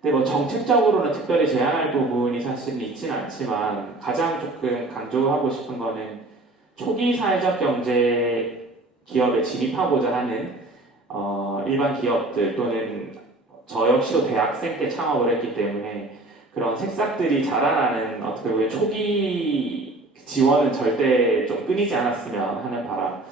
근데 뭐 정책적으로는 특별히 제한할 부분이 사실은 있지는 않지만 가장 조금 강조하고 싶은 거는 초기 사회적 경제 기업에 진입하고자 하는 일반 기업들 또는 저 역시도 대학생 때 창업을 했기 때문에 그런 새싹들이 자라나는 어떻게 보면 초기 지원은 절대 좀 끊이지 않았으면 하는 바람.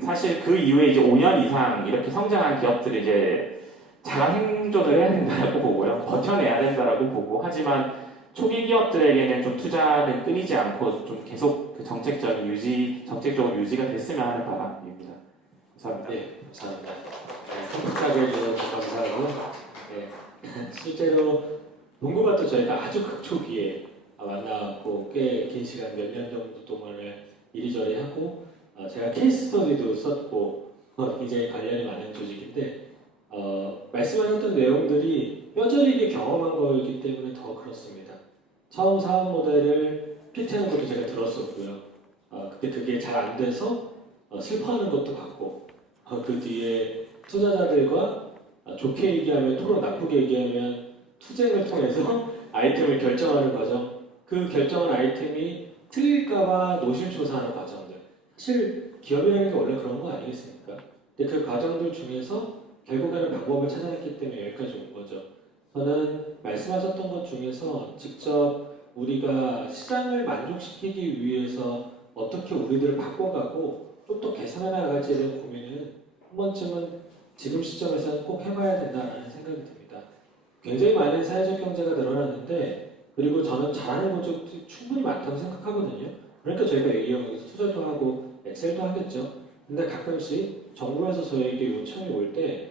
사실 그 이후에 이제 5년 이상 이렇게 성장한 기업들이 이제 자가 생존을 해야 된다고 보고요. 버텨내야 된다라고 보고 하지만 초기 기업들에게는 좀 투자는 끊이지 않고 좀 계속 그 정책적으로 유지가 됐으면 하는 바람입니다. 감사합니다. 네, 감사합니다. 컴퓨터하게 해주셔서 감사하고 네, 실제로 농구밭도 저희가 아주 극초기에 만나고 꽤 긴 시간 몇 년 정도 동안을 이리저리 하고 제가 케이스 스터디도 썼고 굉장히 관련이 많은 조직인데 말씀하셨던 내용들이 뼈저리게 경험한 거이기 때문에 더 그렇습니다. 처음 사업 모델을 피트하는 것도 제가 들었었고요. 그때 그게 잘 안 돼서 슬퍼하는 것도 봤고 그 뒤에 투자자들과 좋게 얘기하면 토론 나쁘게 얘기하면 투쟁을 통해서 아이템을 결정하는 과정 그 결정한 아이템이 틀릴까봐 노심초사하는 과정들 사실 기업이라는 게 원래 그런 거 아니겠습니까? 근데 그 과정들 중에서 결국에는 방법을 찾아냈기 때문에 여기까지 온 거죠. 저는 말씀하셨던 것 중에서 직접 우리가 시장을 만족시키기 위해서 어떻게 우리들을 바꿔가고 좀 더 개선해 나갈지에 대한 고민은 한 번쯤은 지금 시점에서는 꼭 해봐야 된다는 생각이 듭니다. 굉장히 많은 사회적 경제가 늘어났는데 그리고 저는 잘하는 곳이 충분히 많다고 생각하거든요. 그러니까 저희가 여기서 투자도 하고 엑셀도 하겠죠. 근데 가끔씩 정부에서 저희에게 요청이 올 때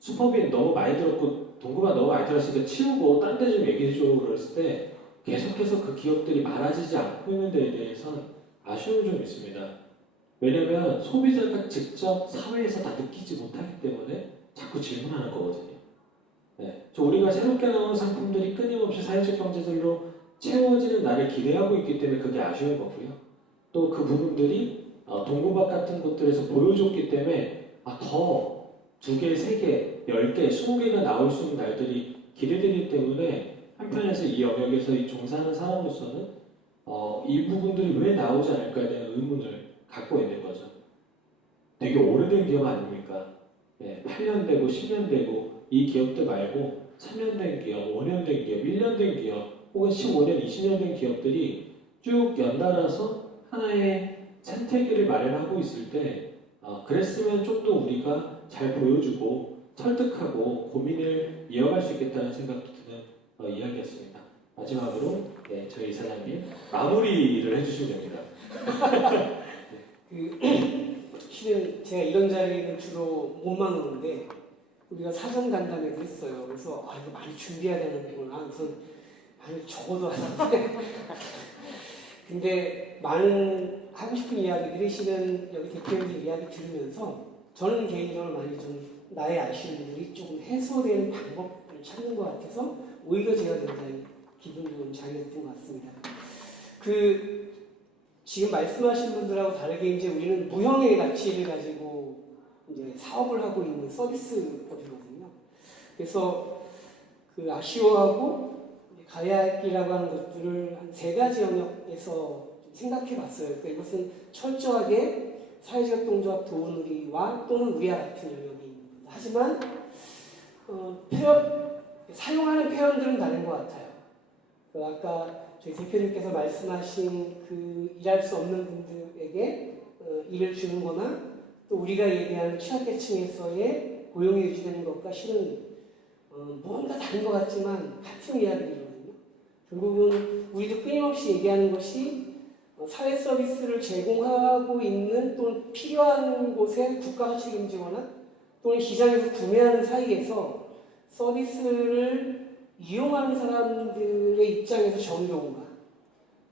슈퍼빈 너무 많이 들었고 동구만 너무 많이 들었으니까 치우고 딴 데 좀 얘기해줘 그랬을 때 계속해서 그 기업들이 많아지지 않고 있는 데에 대해서는 아쉬움이 좀 있습니다. 왜냐면 소비자가 직접 사회에서 다 느끼지 못하기 때문에 자꾸 질문하는 거거든요. 네. 우리가 새롭게 나오는 상품들이 끊임없이 사회적 경제들로 채워지는 날을 기대하고 있기 때문에 그게 아쉬운 거고요. 또 그 부분들이 동구밭 같은 곳들에서 보여줬기 때문에 더 2개, 3개, 10개, 20개가 나올 수 있는 날들이 기대되기 때문에 한편에서 이 영역에서 종사하는 사람으로서는 이 부분들이 왜 나오지 않을까에 대한 의문을 갖고 있는 거죠. 되게 오래된 기업 아닙니까? 네, 8년 되고 10년 되고 이 기업들 말고 3년 된 기업, 5년 된 기업, 1년 된 기업 혹은 15년, 20년 된 기업들이 쭉 연달아서 하나의 생태계를 마련하고 있을 때 그랬으면 좀 더 우리가 잘 보여주고 설득하고 고민을 이어갈 수 있겠다는 생각도 드는 이야기였습니다. 마지막으로 저희 이사장님 마무리를 해주시면 됩니다. 실은 제가 이런 자리는 주로 못 막는데 우리가 사전 간담회도 했어요. 그래서 이거 많이 준비해야 되는구나. 우선 많이 적어도 하는데 근데 많은 하고 싶은 이야기들이 실은 여기 대표님들 이야기 들으면서 저는 개인적으로 많이 좀 나의 아쉬움들이 조금 해소되는 방법을 찾는 것 같아서 오히려 제가 굉장히 기분 좋은 자리였던 것 같습니다. 지금 말씀하신 분들하고 다르게 이제 우리는 무형의 가치를 가지고 이제 사업을 하고 있는 서비스업이거든요. 그래서 그 아쉬워하고 가야 할 길이라고 하는 것들을 한 3가지 영역에서 생각해 봤어요. 그러니까 이것은 철저하게 사회적 동조합 도우누리와 또는 우리와 같은 영역입니다. 하지만 사용하는 표현들은 다른 것 같아요. 그 아까 저희 대표님께서 말씀하신 그 일할 수 없는 분들에게 일을 주는 거나 또 우리가 얘기하는 취약계층에서의 고용이 유지되는 것과 실은 뭔가 다른 것 같지만 같은 이야기거든요. 결국은 우리도 끊임없이 얘기하는 것이 사회 서비스를 제공하고 있는 또는 필요한 곳에 국가가 책임지거나 또는 시장에서 구매하는 사이에서 서비스를 이용하는 사람들의 입장에서 정의로운가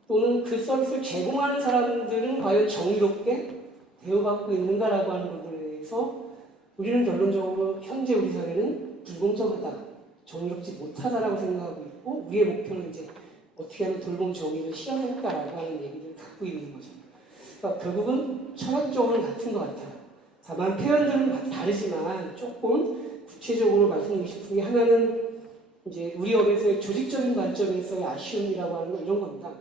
또는 그 서비스를 제공하는 사람들은 과연 정의롭게 대우받고 있는가라고 하는 부분에 대해서 우리는 결론적으로 현재 우리 사회는 불공정하다, 정의롭지 못하다라고 생각하고 있고 우리의 목표는 이제 어떻게 하면 돌봄 정의를 실현할까라고 하는 얘기를 갖고 있는 거죠. 그러니까 결국은 철학적으로는 같은 것 같아요. 다만 표현들은 다르지만 조금 구체적으로 말씀드리고 싶은 게 하나는 이제 우리 업에서의 조직적인 관점에서의 아쉬움이라고 하는 건 이런 겁니다.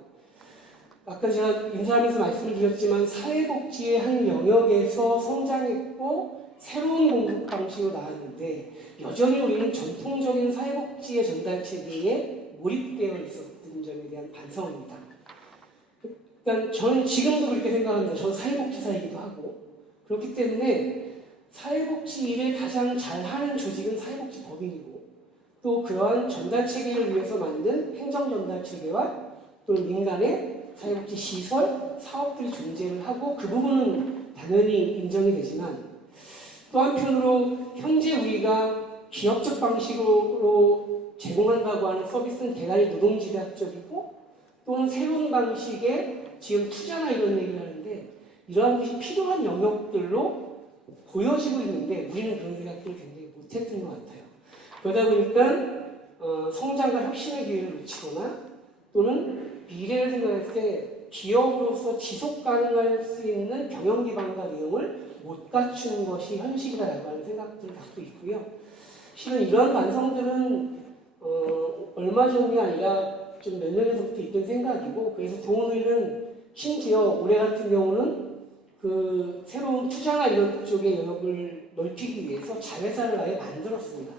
아까 제가 인사하면서 말씀을 드렸지만 사회복지의 한 영역에서 성장했고 새로운 공급 방식으로 나왔는데 여전히 우리는 전통적인 사회복지의 전달 체계에 몰입되어 있었던 점에 대한 반성입니다. 그러니까 저는 지금도 그렇게 생각합니다. 저는 사회복지사이기도 하고 그렇기 때문에 사회복지 일을 가장 잘하는 조직은 사회복지법인이고 또 그러한 전달 체계를 위해서 만든 행정 전달 체계와 또는 민간의 사회복지 시설, 사업들이 존재를 하고 그 부분은 당연히 인정이 되지만 또 한편으로 현재 우리가 기업적 방식으로 제공한다고 하는 서비스는 대단히 노동지배학적이고 또는 새로운 방식의 지금 투자나 이런 얘기를 하는데 이러한 것이 필요한 영역들로 보여지고 있는데 우리는 그런 생각들을 굉장히 못했던 것 같아요. 그러다 보니까 성장과 혁신의 기회를 놓치거나 또는 미래를 생각했을 때 기업으로서 지속 가능할 수 있는 경영 기반과 내용을 못 갖추는 것이 현실이다라고 하는 생각들을 갖고 있고요. 실은 이런 반성들은 얼마 전이 아니라 좀 몇 년에서부터 있던 생각이고 그래서 동의는 심지어 올해 같은 경우는 그 새로운 투자나 이런 쪽의 영역을 넓히기 위해서 자회사를 아예 만들었습니다.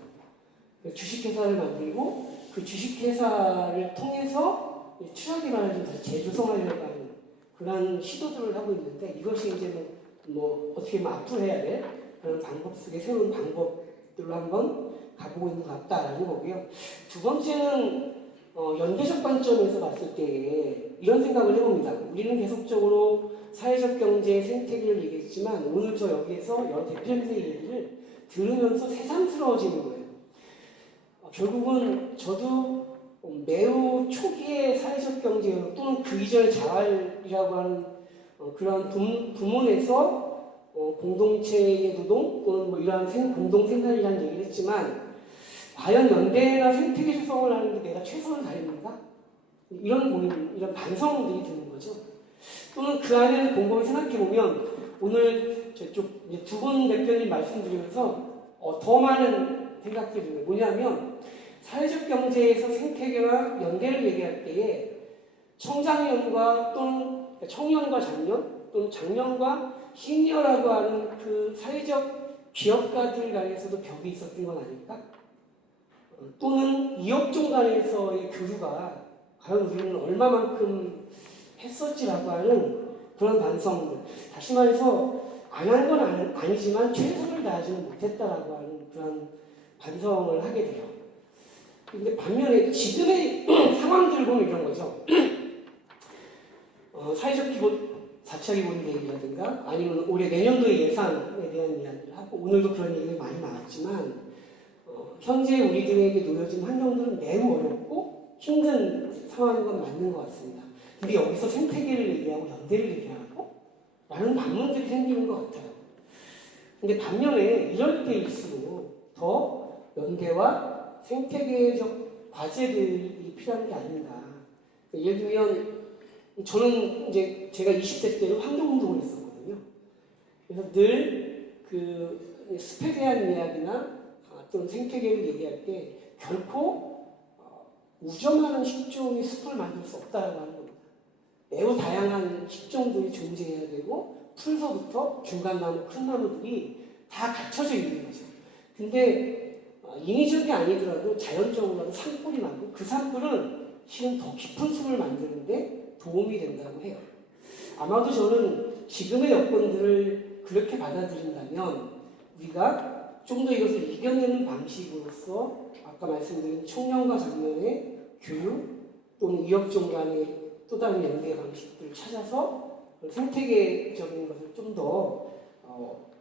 주식회사를 만들고 그 주식회사를 통해서 투자 기반을 좀 다시 재조성하려고 하는 그런 시도들을 하고 있는데 이것이 이제 뭐 어떻게 보면 앞으로 해야 될 그런 방법 속의 새로운 방법들로 한번 가보고 있는 것 같다라는 거고요. 두 번째는 연계적 관점에서 봤을 때 이런 생각을 해봅니다. 우리는 계속적으로 사회적 경제의 생태계를 얘기했지만 오늘 저 여기에서 여러 대표님들의 얘기를 들으면서 새삼스러워지는 거예요. 결국은 저도 매우 초기의 사회적 경제 또는 그 이전의 자활이라고 하는 그런 부문에서 공동체의 노동 또는 뭐 이러한 공동 생산이라는 얘기를 했지만 과연 연대나 생태계 조성을 하는 게 내가 최선을 다했는가? 이런 고민, 이런 반성들이 드는 거죠. 또는 그 안에는 곰곰이 생각해보면 오늘 저쪽 두 분 대표님 말씀드리면서 더 많은 생각들이 드는 거예요. 뭐냐면 사회적 경제에서 생태계와 연계를 얘기할 때에 청장년과 또는 청년과 장년 또는 장년과 시니어라고 하는 그 사회적 기업가들 간에서도 벽이 있었던 건 아닐까? 또는 이 업종 간에서의 교류가 과연 우리는 얼마만큼 했었지라고 하는 그런 반성들. 다시 말해서 안 한 건 아니지만 최선을 다하지는 못했다라고 하는 그런 반성을 하게 돼요. 근데 반면에 지금의 상황들을 보면 이런 거죠. 사회적 기본 4차 기본 계획이라든가 아니면 올해 내년도의 예산에 대한 이야기를 하고 오늘도 그런 얘기가 많이 나왔지만 현재 우리들에게 놓여진 환경들은 매우 어렵고 힘든 상황인 건 맞는 것 같습니다. 근데 여기서 생태계를 얘기하고 연대를 얘기하고 라는 반문들이 생기는 것 같아요. 근데 반면에 이럴 때일수록 더 연대와 생태계적 과제들이 필요한 게 아닌가. 예를 들면 저는 이제 제가 20대 때는 환경운동을 했었거든요. 그래서 늘 그 숲에 대한 이야기나 또는 생태계를 얘기할 때 결코 우점하는 식종의 숲을 만들 수 없다고 하는 겁니다. 매우 다양한 식종들이 존재해야 되고 풀서부터 중간나무, 큰 나무들이 다 갖춰져 있는 거죠. 근데 인위적이 아니더라도 자연적으로 산불이 나고 그 산불은 실은 더 깊은 숲을 만드는데 도움이 된다고 해요. 아마도 저는 지금의 여건들을 그렇게 받아들인다면 우리가 좀 더 이것을 이겨내는 방식으로서 아까 말씀드린 청년과 장년의 교육 또는 위협종 간의 또 다른 연대 방식들을 찾아서 생태계적인 것을 좀 더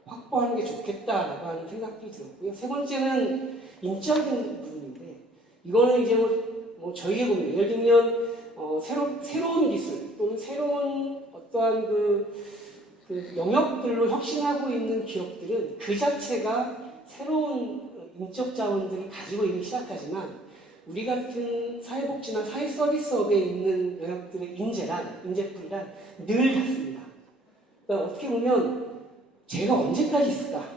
확보하는 게 좋겠다라고 하는 생각이 들었고요. 세 번째는 인적인 부분인데 이거는 이제 뭐 저희의 고민, 예를 들면 새로운 기술 또는 새로운 어떠한 그 영역들로 혁신하고 있는 기업들은 그 자체가 새로운 인적 자원들을 가지고 있기 시작하지만 우리 같은 사회복지나 사회서비스업에 있는 영역들의 인재풀이란 늘 같습니다. 그러니까 어떻게 보면 제가 언제까지 있을까?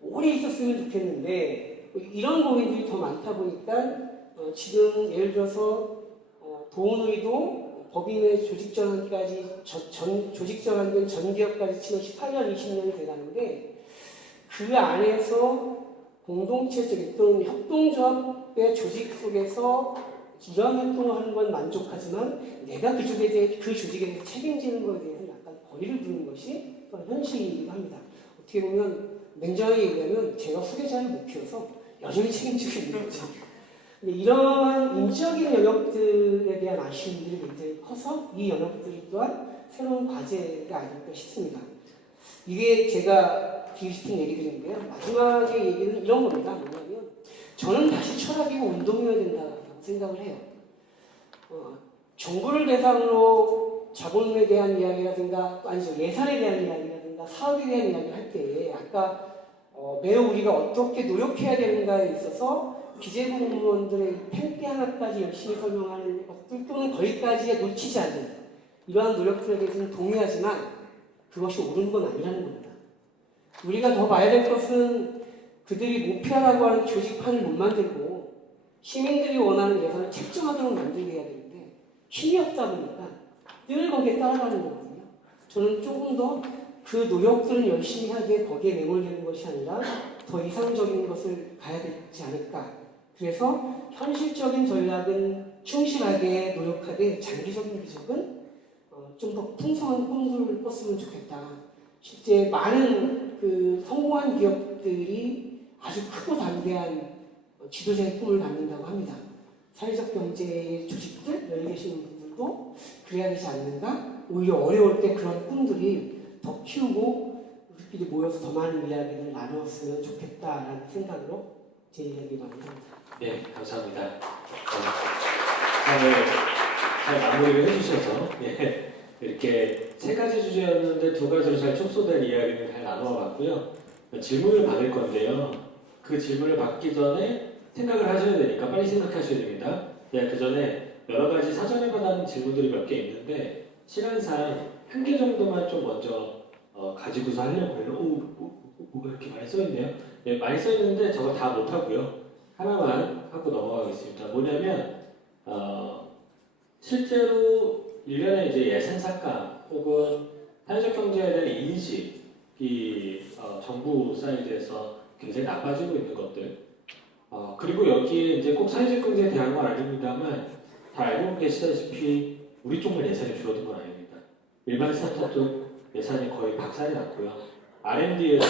오래 있었으면 좋겠는데 이런 고민들이 더 많다 보니까 지금 예를 들어서 도운의도 법인의 조직전환까지 조직전환된 전기업까지 치면 18년, 20년이 돼가는데 그 안에서 공동체적인 또는 협동조합의 조직 속에서 이런 활동을 하는 건 만족하지만 내가 그 조직에 대해서 책임지는 것에 대해서 약간 거리를 두는 것이 현실이기도 합니다. 어떻게 보면 냉정하게 얘기하면 제가 후계자를 못 키워서 여전히 책임지고 있는 거죠. 근데 이러한 인적인 영역들에 대한 아쉬움들이 굉장히 커서 이 영역들 또한 새로운 과제가 아닐까 싶습니다. 이게 제가 드리고 싶은 얘기들인데요. 마지막에 얘기는 이런 겁니다. 뭐냐면 저는 다시 철학이고 운동이어야 된다고 생각을 해요. 정부를 대상으로 자본에 대한 이야기라든가 아니죠 예산에 대한 이야기라든가 사업에 대한 이야기를 할 때 아까 매우 우리가 어떻게 노력해야 되는가에 있어서 기재부공무원들의 펜대 하나까지 열심히 설명하는 것들 또는 거기까지 놓치지 않는 이러한 노력들에 대해서는 동의하지만 그것이 옳은 건 아니라는 겁니다. 우리가 더 봐야 될 것은 그들이 목표라고 하는 조직판을 못 만들고 시민들이 원하는 예산을 책정하도록 만들게 해야 되는데 힘이 없다 보니까 늘 거기에 따라가는 거거든요. 저는 조금 더 그 노력들을 열심히 하기에 거기에 매몰되는 것이 아니라 더 이상적인 것을 가야 되지 않을까. 그래서 현실적인 전략은 충실하게 노력하되 장기적인 비전은 좀 더 풍성한 꿈을 꿨으면 좋겠다. 실제 많은 그 성공한 기업들이 아주 크고 담대한 지도자의 꿈을 갖는다고 합니다. 사회적 경제의 조직들, 여기 계시는 분들도 그래야 되지 않는가? 오히려 어려울 때 그런 꿈들이 더 키우고 우리끼리 모여서 더 많은 이야기를 나누었으면 좋겠다라는 생각으로 제 이야기 마무리합니다. 네, 감사합니다. 잘 마무리를 해주셔서 이렇게 세 가지 주제였는데 두 가지로 잘 촉소된 이야기를 잘 나눠봤고요. 질문을 받을 건데요. 그 질문을 받기 전에 생각을 하셔야 되니까 빨리 생각하셔야 됩니다. 그 전에 여러 가지 사전에 받은 질문들이 몇 개 있는데 시간상 한 개 정도만 좀 먼저 가지고서 하려고 해요. 왜 이렇게 많이 써있네요. 네, 많이 써있는데 저거 다 못하고요. 하나만 하고 넘어가겠습니다. 뭐냐면 실제로 일련의 이제 예산 삭감 혹은 사회적 경제에 대한 인식이 정부 사이드에서 굉장히 나빠지고 있는 것들. 그리고 여기에 이제 꼭 사회적 경제에 대한 건 아닙니다만 잘 알고 계시다시피 우리 쪽만 예산이 줄어든 건 아닙니다. 일반 스타트업도 예산이 거의 박살이 났고요. R&D에도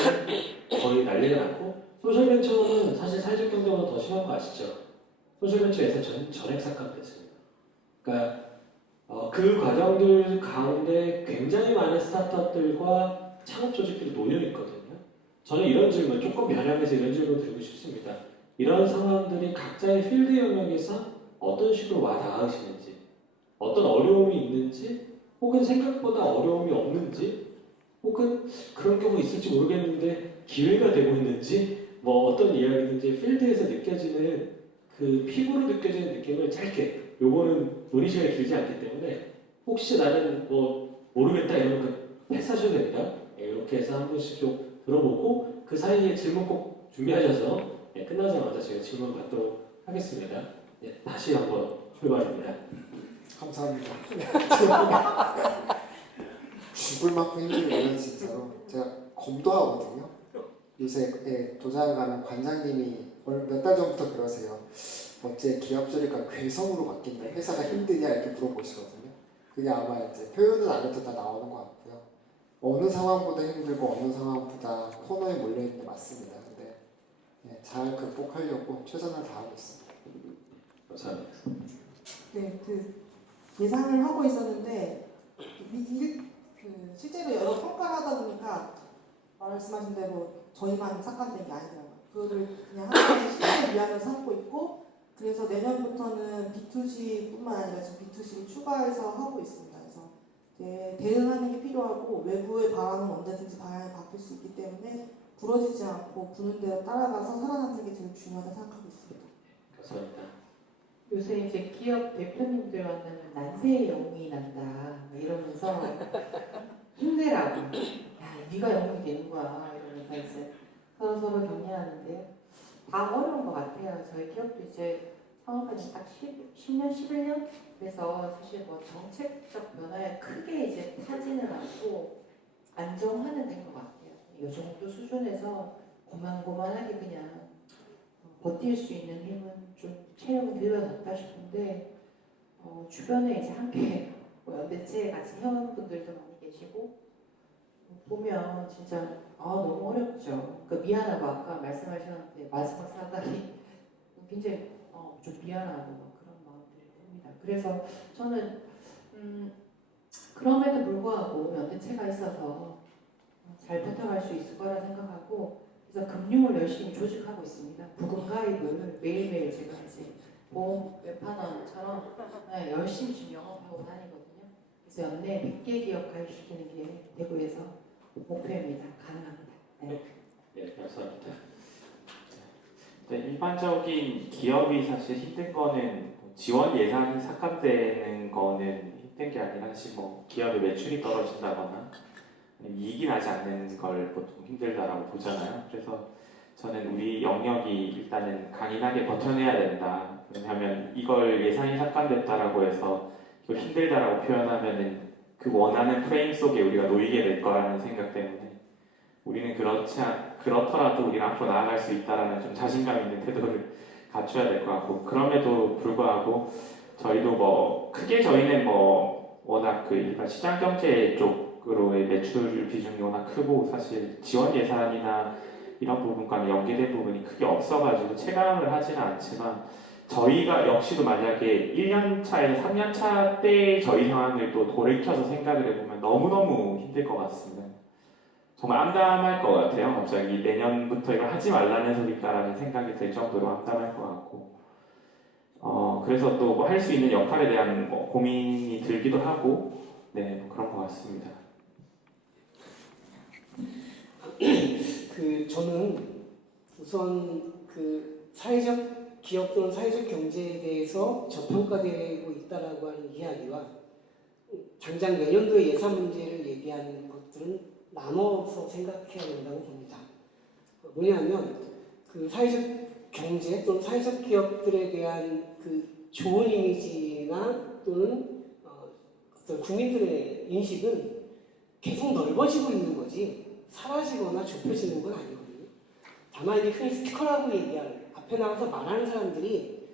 거의 난리가 났고 소셜벤처는 사실 사회적 경제보다 더 심한 거 아시죠? 소셜벤처 예산 전액 삭감됐습니다. 그러니까 그 과정들 가운데 굉장히 많은 스타트업들과 창업 조직들이 놓여 있거든요. 저는 이런 질문 조금 변형해서 이런 질문 드리고 싶습니다. 이런 상황들이 각자의 필드 영역에서 어떤 식으로 와 닿으시는지, 어떤 어려움이 있는지, 혹은 생각보다 어려움이 없는지, 혹은 그런 경우가 있을지 모르겠는데 기회가 되고 있는지, 뭐 어떤 이야기든지 필드에서 느껴지는 그 피부로 느껴지는 느낌을 짧게, 요거는 논의 시간이 길지 않기 때문에 혹시 나는 뭐 모르겠다 이러면 그 패스하셔도 됩니다. 이렇게 해서 한 분씩 좀 들어보고 그 사이에 질문 꼭 준비하셔서 끝나자마자 제가 질문 받도록 하겠습니다. 다시 한번 출발입니다. 감사합니다. 죽을 만큼 힘들어요, 진짜로. 제가 검도하거든요. 요새 도장 가면 관장님이 몇 달 전부터 그러세요. 어째 기업 소리가 괴성으로 바뀐다. 회사가 힘드냐 이렇게 물어보시거든요. 그게 아마 이제 표현은 안 해도 다 나오는 것 같고요. 어느 상황보다 힘들고 어느 상황보다 코너에 몰려있는 게 맞습니다. 근데 잘 극복하려고 최선을 다하고 있습니다. 감사합니다. 네, 그 예상을 하고 있었는데 실제로 여러 평가를 하다 보니까 말씀하신 대로 저희만 삭감된 게 아니더라고요. 그거를 그냥 하나의 시간을 위하여 삼고 있고 그래서 내년부터는 B2C뿐만 아니라 지금 B2C를 추가해서 하고 있습니다. 그래서 대응하는 게 필요하고 외부의 바람은 언제든지 방향이 바뀔 수 있기 때문에 부러지지 않고 부는 대로 따라가서 살아남는 게 제일 중요하다고 생각하고 있습니다. 감사합니다. 요새 이제 기업 대표님들 만나면 난세의 영웅이 난다 뭐 이러면서 힘내라고 야 네가 영웅이 되는 거야 이러면서 이제 서로 격려하는데요. 다 어려운 것 같아요. 저희 기업도 이제 창업한 지 딱 10년, 11년? 그래서 사실 뭐 정책적 변화에 크게 이제 타지는 않고 안정화는 된 것 같아요. 이 정도 수준에서 고만고만하게 그냥 버틸 수 있는 힘은 좀 체력은 길러졌다 싶은데 주변에 이제 함께 뭐 연대체 같이 회원분들도 많이 계시고 보면 진짜 너무 어렵죠. 그러니까 미안하고 아까 말씀하셨는데 마지막 사다리 굉장히 좀 미안하고 막 그런 마음들이 듭니다. 그래서 저는 그럼에도 불구하고 연대체가 있어서 잘 버텨갈 수 있을 거라 생각하고 그래서 금융을 열심히 조직하고 있습니다. 부금 가입을 매일매일 제가 이제 보험 웹판원처럼 열심히 지금 영업하고 다니거든요. 그래서 연내 100개 기업 가입시키는 게 대구에서 목표입니다. 가능합니다. 네. 네, 감사합니다. 네, 일반적인 기업이 사실 힘든 거는 지원 예산이 삭감되는 거는 힘든 게 아니라 사실 뭐 기업의 매출이 떨어진다거나 이익이 나지 않는 걸 보통 힘들다라고 보잖아요. 그래서 저는 우리 영역이 일단은 강인하게 버텨내야 된다. 왜냐하면 이걸 예산이 삭감됐다라고 해서 이걸 힘들다라고 표현하면은 그 원하는 프레임 속에 우리가 놓이게 될 거라는 생각 때문에 우리는 그렇더라도 우리는 앞으로 나아갈 수 있다라는 좀 자신감 있는 태도를 갖춰야 될 것 같고 그럼에도 불구하고 저희도 뭐 크게 저희는 뭐 워낙 그 일반 시장 경제 쪽으로의 매출 비중이 워낙 크고 사실 지원 예산이나 이런 부분과는 연계된 부분이 크게 없어가지고 체감을 하지는 않지만 저희가 역시도 만약에 1년 차에서 3년 차 때 저희 상황을 또 돌이켜서 생각을 해보면 너무너무 힘들 것 같습니다. 정말 암담할 것 같아요. 갑자기 내년부터 이걸 하지 말라는 소리까라는 생각이 들 정도로 암담할 것 같고 그래서 또 뭐 할 수 있는 역할에 대한 뭐 고민이 들기도 하고 네, 뭐 그런 것 같습니다. 저는 우선 그 사회적 기업 또는 사회적 경제에 대해서 저평가되고 있다라고 하는 이야기와 당장 내년도의 예산 문제를 얘기하는 것들은 나눠서 생각해야 된다고 봅니다. 뭐냐면 그 사회적 경제 또는 사회적 기업들에 대한 그 좋은 이미지나 또는 어떤 국민들의 인식은 계속 넓어지고 있는 거지 사라지거나 좁혀지는 건 아니거든요. 다만 이제 흔히 스피커라고 얘기하는 앞에 나가서 말하는 사람들이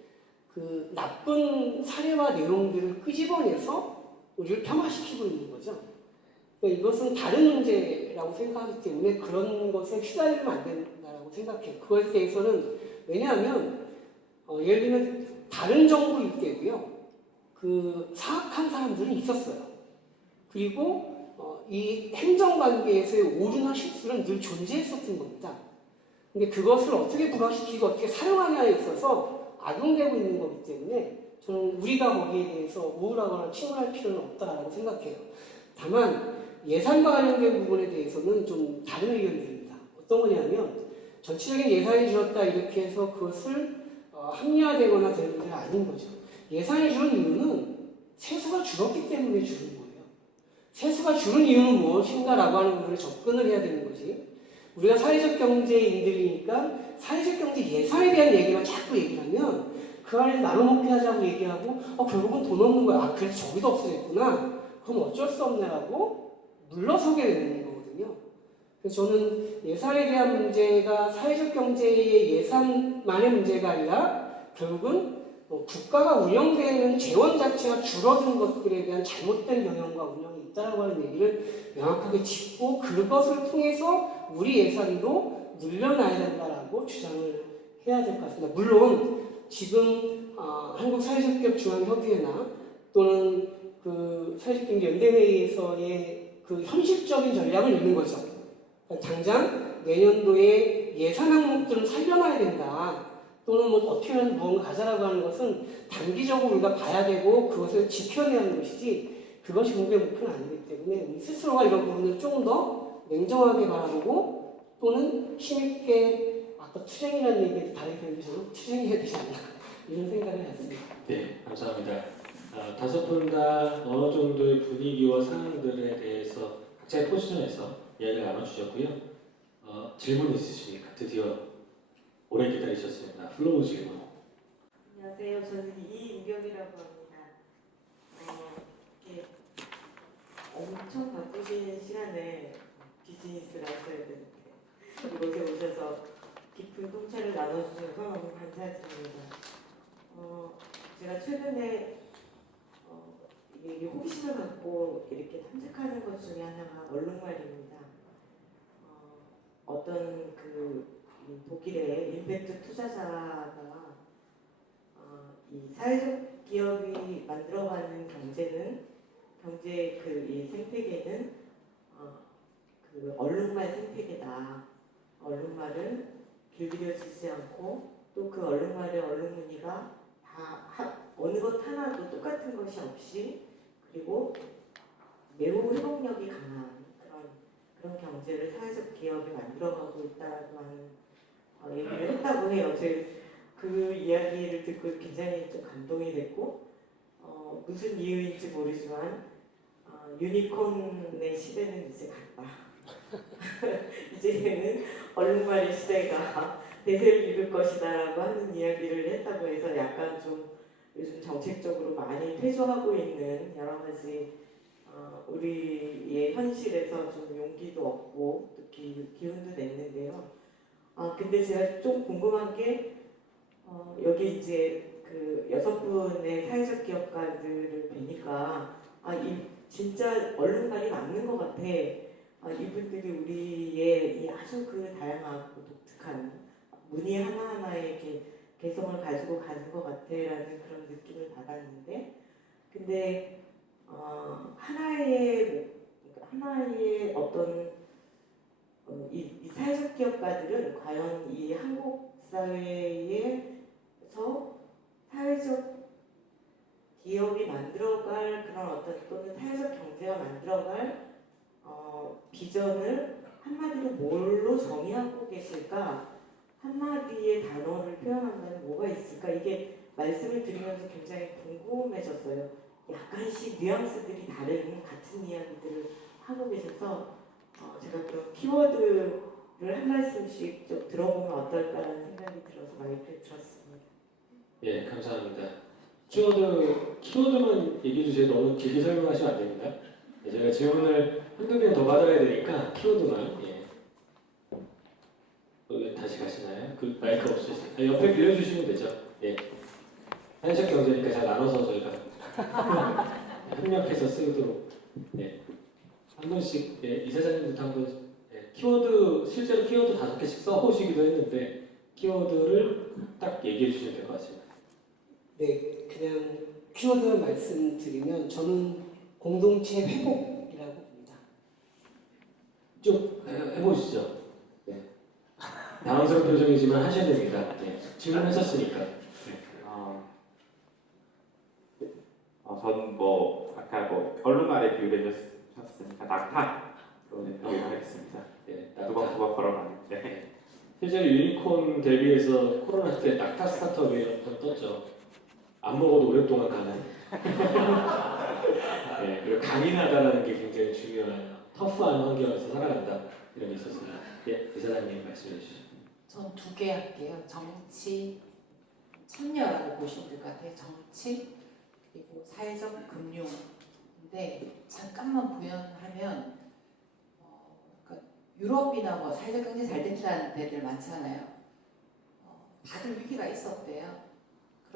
그 나쁜 사례와 내용들을 끄집어내서 우리를 폄하시키고 있는 거죠. 그러니까 이것은 다른 문제라고 생각하기 때문에 그런 것에 휘말리면 안 된다고 생각해요. 그것에 대해서는 왜냐하면 예를 들면 다른 정부일 때도요. 그 사악한 사람들은 있었어요. 그리고 이 행정관계에서의 오류나 실수는 늘 존재했었던 겁니다. 근데 그것을 어떻게 부각시키고 어떻게 사용하냐에 있어서 악용되고 있는 거기 때문에 저는 우리가 거기에 대해서 우울하거나 침울할 필요는 없다라고 생각해요. 다만 예산과 관련된 부분에 대해서는 좀 다른 의견들입니다. 어떤 거냐면 전체적인 예산이 줄었다 이렇게 해서 그것을 합리화되거나 되는 문제가 아닌 거죠. 예산이 줄은 이유는 세수가 줄었기 때문에 줄은 거예요. 세수가 줄은 이유는 무엇인가라고 하는 부분에 접근을 해야 되는 거지. 우리가 사회적 경제인들이니까 사회적 경제 예산에 대한 얘기만 자꾸 얘기를 하면 그 안에서 나눠먹기 하자고 얘기하고 결국은 돈 없는 거야. 그래서 저기도 없어졌구나. 그럼 어쩔 수 없네라고 물러서게 되는 거거든요. 그래서 저는 예산에 대한 문제가 사회적 경제의 예산만의 문제가 아니라 결국은 국가가 운영되는 재원 자체가 줄어든 것들에 대한 잘못된 경영과 운영이 있다라고 하는 얘기를 명확하게 짚고 그것을 통해서 우리 예산도 늘려놔야 된다라고 주장을 해야 될 것 같습니다. 물론 지금 한국사회적기업중앙협의회나 또는 그 사회적경제연대회의에서의 그 현실적인 전략을 내는 거죠. 그러니까 당장 내년도에 예산 항목들을 살려놔야 된다. 또는 뭐 어떻게든 무언가 가자라고 하는 것은 단기적으로 우리가 봐야 되고 그것을 지켜내야 하는 것이지 그것이 공부의 목표는 아니기 때문에 우리 스스로가 이런 부분을 조금 더 냉정하게 바라보고 또는 힘있게 아까 투쟁이라는 얘기에서 다르게 표현해서 투쟁해야 되지 않나 이런 생각을 했습니다. 네, 감사합니다. 다섯 분 다 어느 정도의 분위기와 상황들에 대해서 각자의 포지션에서 이야기를 나눠주셨고요. 질문 있으십니까? 드디어 오래 기다리셨습니다. 플로우 질문. 안녕하세요. 저는 이인경이라고 합니다. 이렇게 엄청 바쁘신 시간에 비즈니스를 하셔야 되는데 이곳에 오셔서 깊은 통찰을 나눠주셔서 너무 감사드립니다. 제가 최근에 이 호기심을 갖고 이렇게 탐색하는 것 중에 하나가 얼룩말입니다. 어떤 이 독일의 임팩트 투자자가 이 사회적 기업이 만들어가는 경제의 이 생태계는 그 얼룩말 생태계다. 얼룩말은 길들여지지 않고 또 그 얼룩말의 얼룩무늬가 다 어느 것 하나도 똑같은 것이 없이 그리고 매우 회복력이 강한 그런 경제를 사회적 기업이 만들어가고 있다고 하는 얘기를 했다고 해요. 제가 그 이야기를 듣고 굉장히 좀 감동이 됐고 무슨 이유인지 모르지만 유니콘의 시대는 이제 갔다. 이제는 얼룩말의 시대가 대세를 이룰 것이다라고 하는 이야기를 했다고 해서 약간 좀 요즘 정책적으로 많이 퇴조하고 있는 여러 가지 우리의 현실에서 좀 용기도 얻고 또 기운도 냈는데요. 근데 제가 좀 궁금한 게 여기 이제 그 6분의 사회적 기업가들을 뵈니까 진짜 얼룩말이 맞는 것 같아. 이분들이 우리의 이 아주 그 다양하고 독특한 무늬 하나하나에 이렇게 개성을 가지고 가는 것 같아라는 그런 느낌을 받았는데, 근데 하나의 어떤 이 사회적 기업가들은 과연 이 한국 사회에서 사회적 기업이 만들어갈 그런 어떤 또는 사회적 경제가 만들어갈 비전을 한마디로 뭘로 정의하고 계실까? 한마디의 단어를 표현한다면 뭐가 있을까? 이게 말씀을 드리면서 굉장히 궁금해졌어요. 약간씩 뉘앙스들이 다른 같은 이야기들을 하고 계셔서 제가 그런 키워드를 한 말씀씩 좀 들어보면 어떨까라는 생각이 들어서 마이크를 들었습니다. 예, 감사합니다. 키워드만 얘기해 주세요. 너무 길게 설명하시면 안 됩니다. 제가 질문을 한두 개 더 받아야 되니까 키워드만. 예. 다시 가시나요? 그 마이크 없으시죠? 옆에 빌려주시면 되죠. 예. 사회적 경제니까 잘 나눠서 저희가 협력해서 쓰도록. 예. 한 번씩 이사장님부터 한 번 실제로 키워드 5개씩 써보시기도 했는데 키워드를 딱 얘기해 주시면 될 것 같습니다. 네, 그냥 키워드만 말씀드리면 저는 공동체 회복이라고 봅니다. 좀 해보시죠. 네. 당황스러운 표정이지만 하셔야 됩니다. 네. 질문하셨으니까. 네. 전 아까 얼룩말에 비유해 주셨으니까 낙타로 비유하겠습니다. 네. 두벅두벅 걸어가는데 실제로 유니콘 데뷔해서 코로나 때 낙타 스타트업이 한번 떴죠. 안 먹어도 오랫동안 가는. 네, 그리고 강인하다라는 게 굉장히 중요한 터프한 환경에서 살아간다 이런 게 있었습니다. 예, 이사장님 말씀해 주시죠. 전 2개 할게요. 정치, 참여라고 보시면 될 것 같아요. 정치 그리고 사회적 금융. 근데 잠깐만 부연하면 그러니까 유럽이나 사회적 경제 잘 된다는 데들 많잖아요. 다들 위기가 있었대요.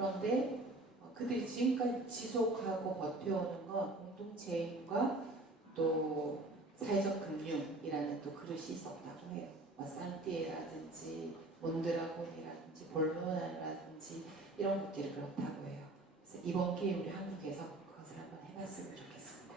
그런데 그들이 지금까지 지속하고 버텨오는 건 공동체임과 또 사회적 금융이라는 또 그릇이 있었다고 해요. 산티에라든지 몬드라곤이라든지 볼로나라든지 이런 것들이 그렇다고 해요. 그래서 이번 기회에 우리 한국에서 그것을 한번 해봤으면 좋겠습니다.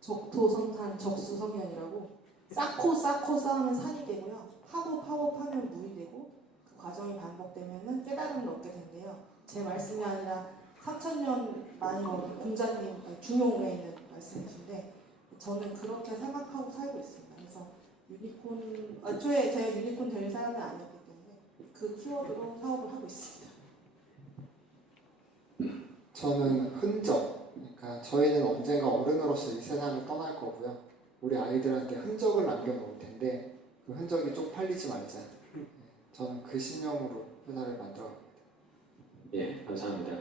적토성탄 적수성연이라고 쌓고 쌓으면 산이 되고요. 파면 물이 되고 그 과정이 반복되면은 깨달음을 얻게 된대요. 제 말씀이 아니라 3,000년 많이 먹은 공자님 중용에 있는 말씀이신데 저는 그렇게 생각하고 살고 있습니다. 그래서 유니콘 애초에 제가 유니콘 될 사람이 아니었기 때문에 그 키워드로 사업을 하고 있습니다. 저는 흔적. 그러니까 저희는 언젠가 어른으로서 이 세상을 떠날 거고요. 우리 아이들한테 흔적을 남겨놓을 텐데 그 흔적이 좀 팔리지 말자. 저는 그 신념으로 회사를 만들어갑니다. 예, 감사합니다.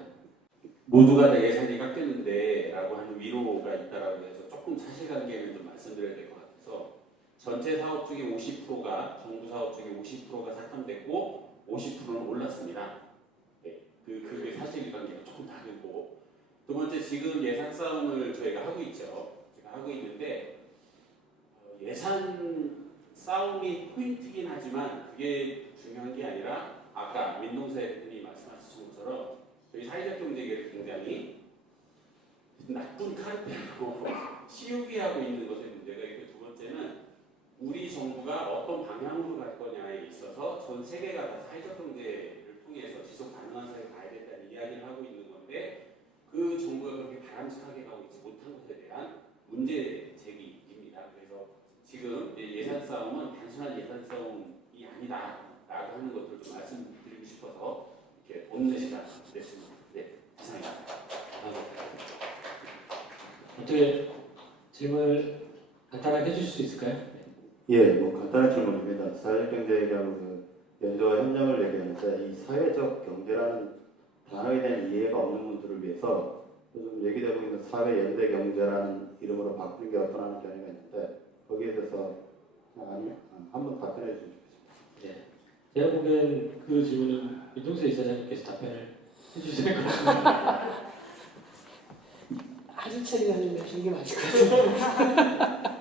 모두가 내 예산이 깎였는데 라고 하는 위로가 있다라고 해서 조금 사실관계를 좀 말씀드려야 될 것 같아서 전체 사업 중에 50%가 정부 사업 중에 50%가 삭감됐고 50%는 올랐습니다. 네, 그게 사실관계가 조금 다르고 두 번째 지금 예산 싸움을 저희가 하고 있죠. 제가 하고 있는데 예산 싸움이 포인트긴 하지만 그게 중요한 게 아니라 아까 민동세 대표님이 말씀하신 것처럼 저희 사회적 경제계를 굉장히 나쁜 카르텔하고 치우게 하고 있는 것의 문제가 있고 두 번째는 우리 정부가 어떤 방향으로 갈 거냐에 있어서 전 세계가 다 사회적 경제를 통해서 지속 가능한 사회를 가야 된다는 이야기를 하고 있는 건데 그 정부가 그렇게 바람직하게 가고 있지 못한 것에 대한 문제 제기입니다. 그래서 지금 예산 싸움은 단순한 예산 싸움이 아니다라고 하는 것들을 좀 말씀드리고 싶어서 이렇게 오는 시간 냈습니다. 네, 이상입니다. 어떻게 질문을 간단하게 해주실 수 있을까요? 예, 뭐 간단한 질문입니다. 사회경제라고 그 연조와 협력을 얘기하는데 이 사회적 경제라는 단어에 대한 이해가 없는 분들을 위해서 요즘 얘기되고 있는 사회연대 경제라는 이름으로 바꾸는 게 어떠냐는 견해가 있는데 거기에 대해서 한번 답변해 주시겠습니다. 네. 제가 보기엔 그 질문은 윤동세 이사장님께서 답변을 해주셔야 될 것 같습니다. 아주 차이나는 게 맞을 것 같아요.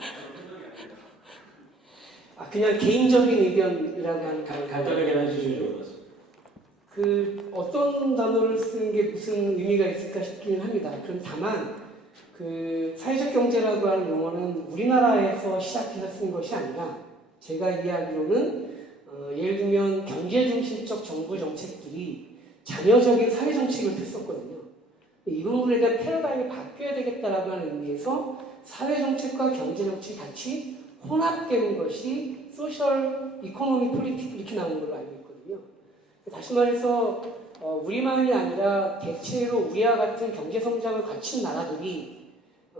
그냥 개인적인 의견이라고 하는 간단하게 해주시면 좋을 것 같습니다. 그 어떤 단어를 쓰는 게 무슨 의미가 있을까 싶기는 합니다. 그럼 다만 그 사회적 경제라고 하는 용어는 우리나라에서 시작해서 쓴 것이 아니라 제가 이해하기로는 예를 들면 경제 중심적 정부 정책들이 자녀적인 사회 정책을 했었거든요. 이 부분에 대한 패러다임이 바뀌어야 되겠다라고 하는 의미에서 사회 정책과 경제 정책이 같이 혼합되는 것이 소셜 이코노미 폴리틱 이렇게 나오는 걸로 알고 있거든요. 다시 말해서 우리만이 아니라 대체로 우리와 같은 경제 성장을 갖춘 나라들이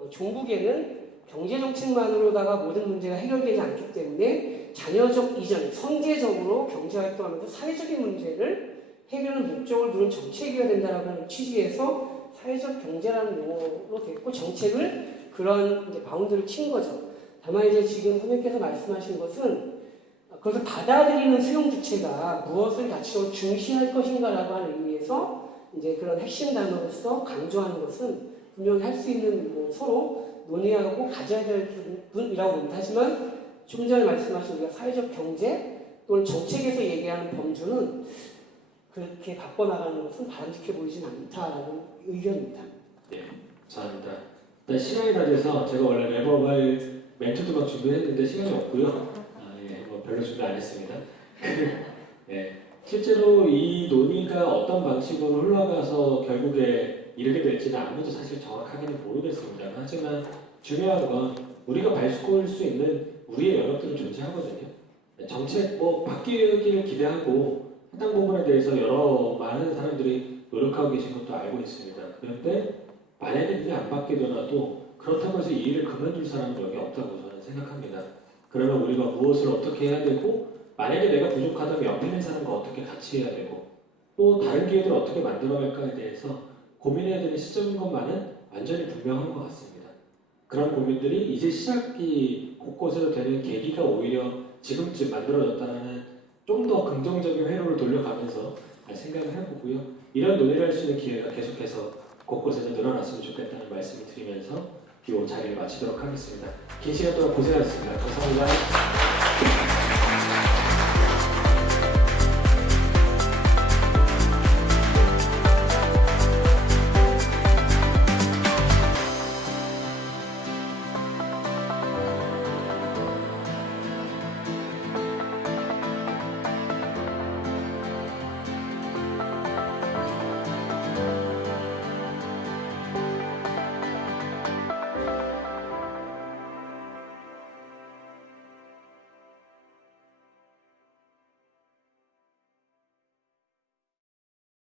종국에는 경제 정책만으로다가 모든 문제가 해결되지 않기 때문에 자녀적 이전, 선제적으로 경제 활동하면서 사회적인 문제를 해결하는 목적을 두는 정책이어야 된다라고 하는 취지에서 사회적 경제라는 용어로 됐고 정책을 그런 이제 바운드를 친 거죠. 다만 이제 지금 선생님께서 말씀하신 것은 그것을 받아들이는 수용 주체가 무엇을 가치로 중시할 것인가라고 하는 의미에서 이제 그런 핵심 단어로서 강조하는 것은 분명히 할 수 있는 뭐 서로 논의하고 가져야 될 부분이라고 봅니다. 하지만 좀 전에 말씀하신 우리가 사회적 경제 또는 정책에서 얘기하는 범주는 그렇게 바꿔나가는 것은 바람직해 보이진 않다라는 의견입니다. 네, 감사합니다. 일단 시간이 다 돼서 제가 원래 랩업할 멘트도 막 준비했는데 시간이 없고요. 뭐 별로 준비 안 했습니다. 네, 실제로 이 논의가 어떤 방식으로 흘러가서 결국에 이르게 될지는 아무도 사실 정확하게는 모르겠습니다. 하지만 중요한 건 우리가 발돋을 수 있는 우리의 영역들은 존재하거든요. 정책 뭐 바뀌기를 기대하고 해당 부분에 대해서 여러 많은 사람들이 노력하고 계신 것도 알고 있습니다. 그런데 만약에 그게 안 바뀌더라도 그렇다고 해서 이 일을 그만둘 사람은 여기 없다고 저는 생각합니다. 그러면 우리가 무엇을 어떻게 해야 되고 만약에 내가 부족하다면 옆에 있는 사람과 어떻게 같이 해야 되고 또 다른 기회들을 어떻게 만들어갈까에 대해서 고민해야 되는 시점인 것만은 완전히 분명한 것 같습니다. 그런 고민들이 이제 시작이 곳곳으로 되는 계기가 오히려 지금쯤 만들어졌다는 좀 더 긍정적인 회로를 돌려가면서 생각을 해보고요. 이런 논의를 할 수 있는 기회가 계속해서 곳곳에서 늘어났으면 좋겠다는 말씀을 드리면서 이 자리를 마치도록 하겠습니다. 긴 시간 동안 고생하셨습니다. 감사합니다.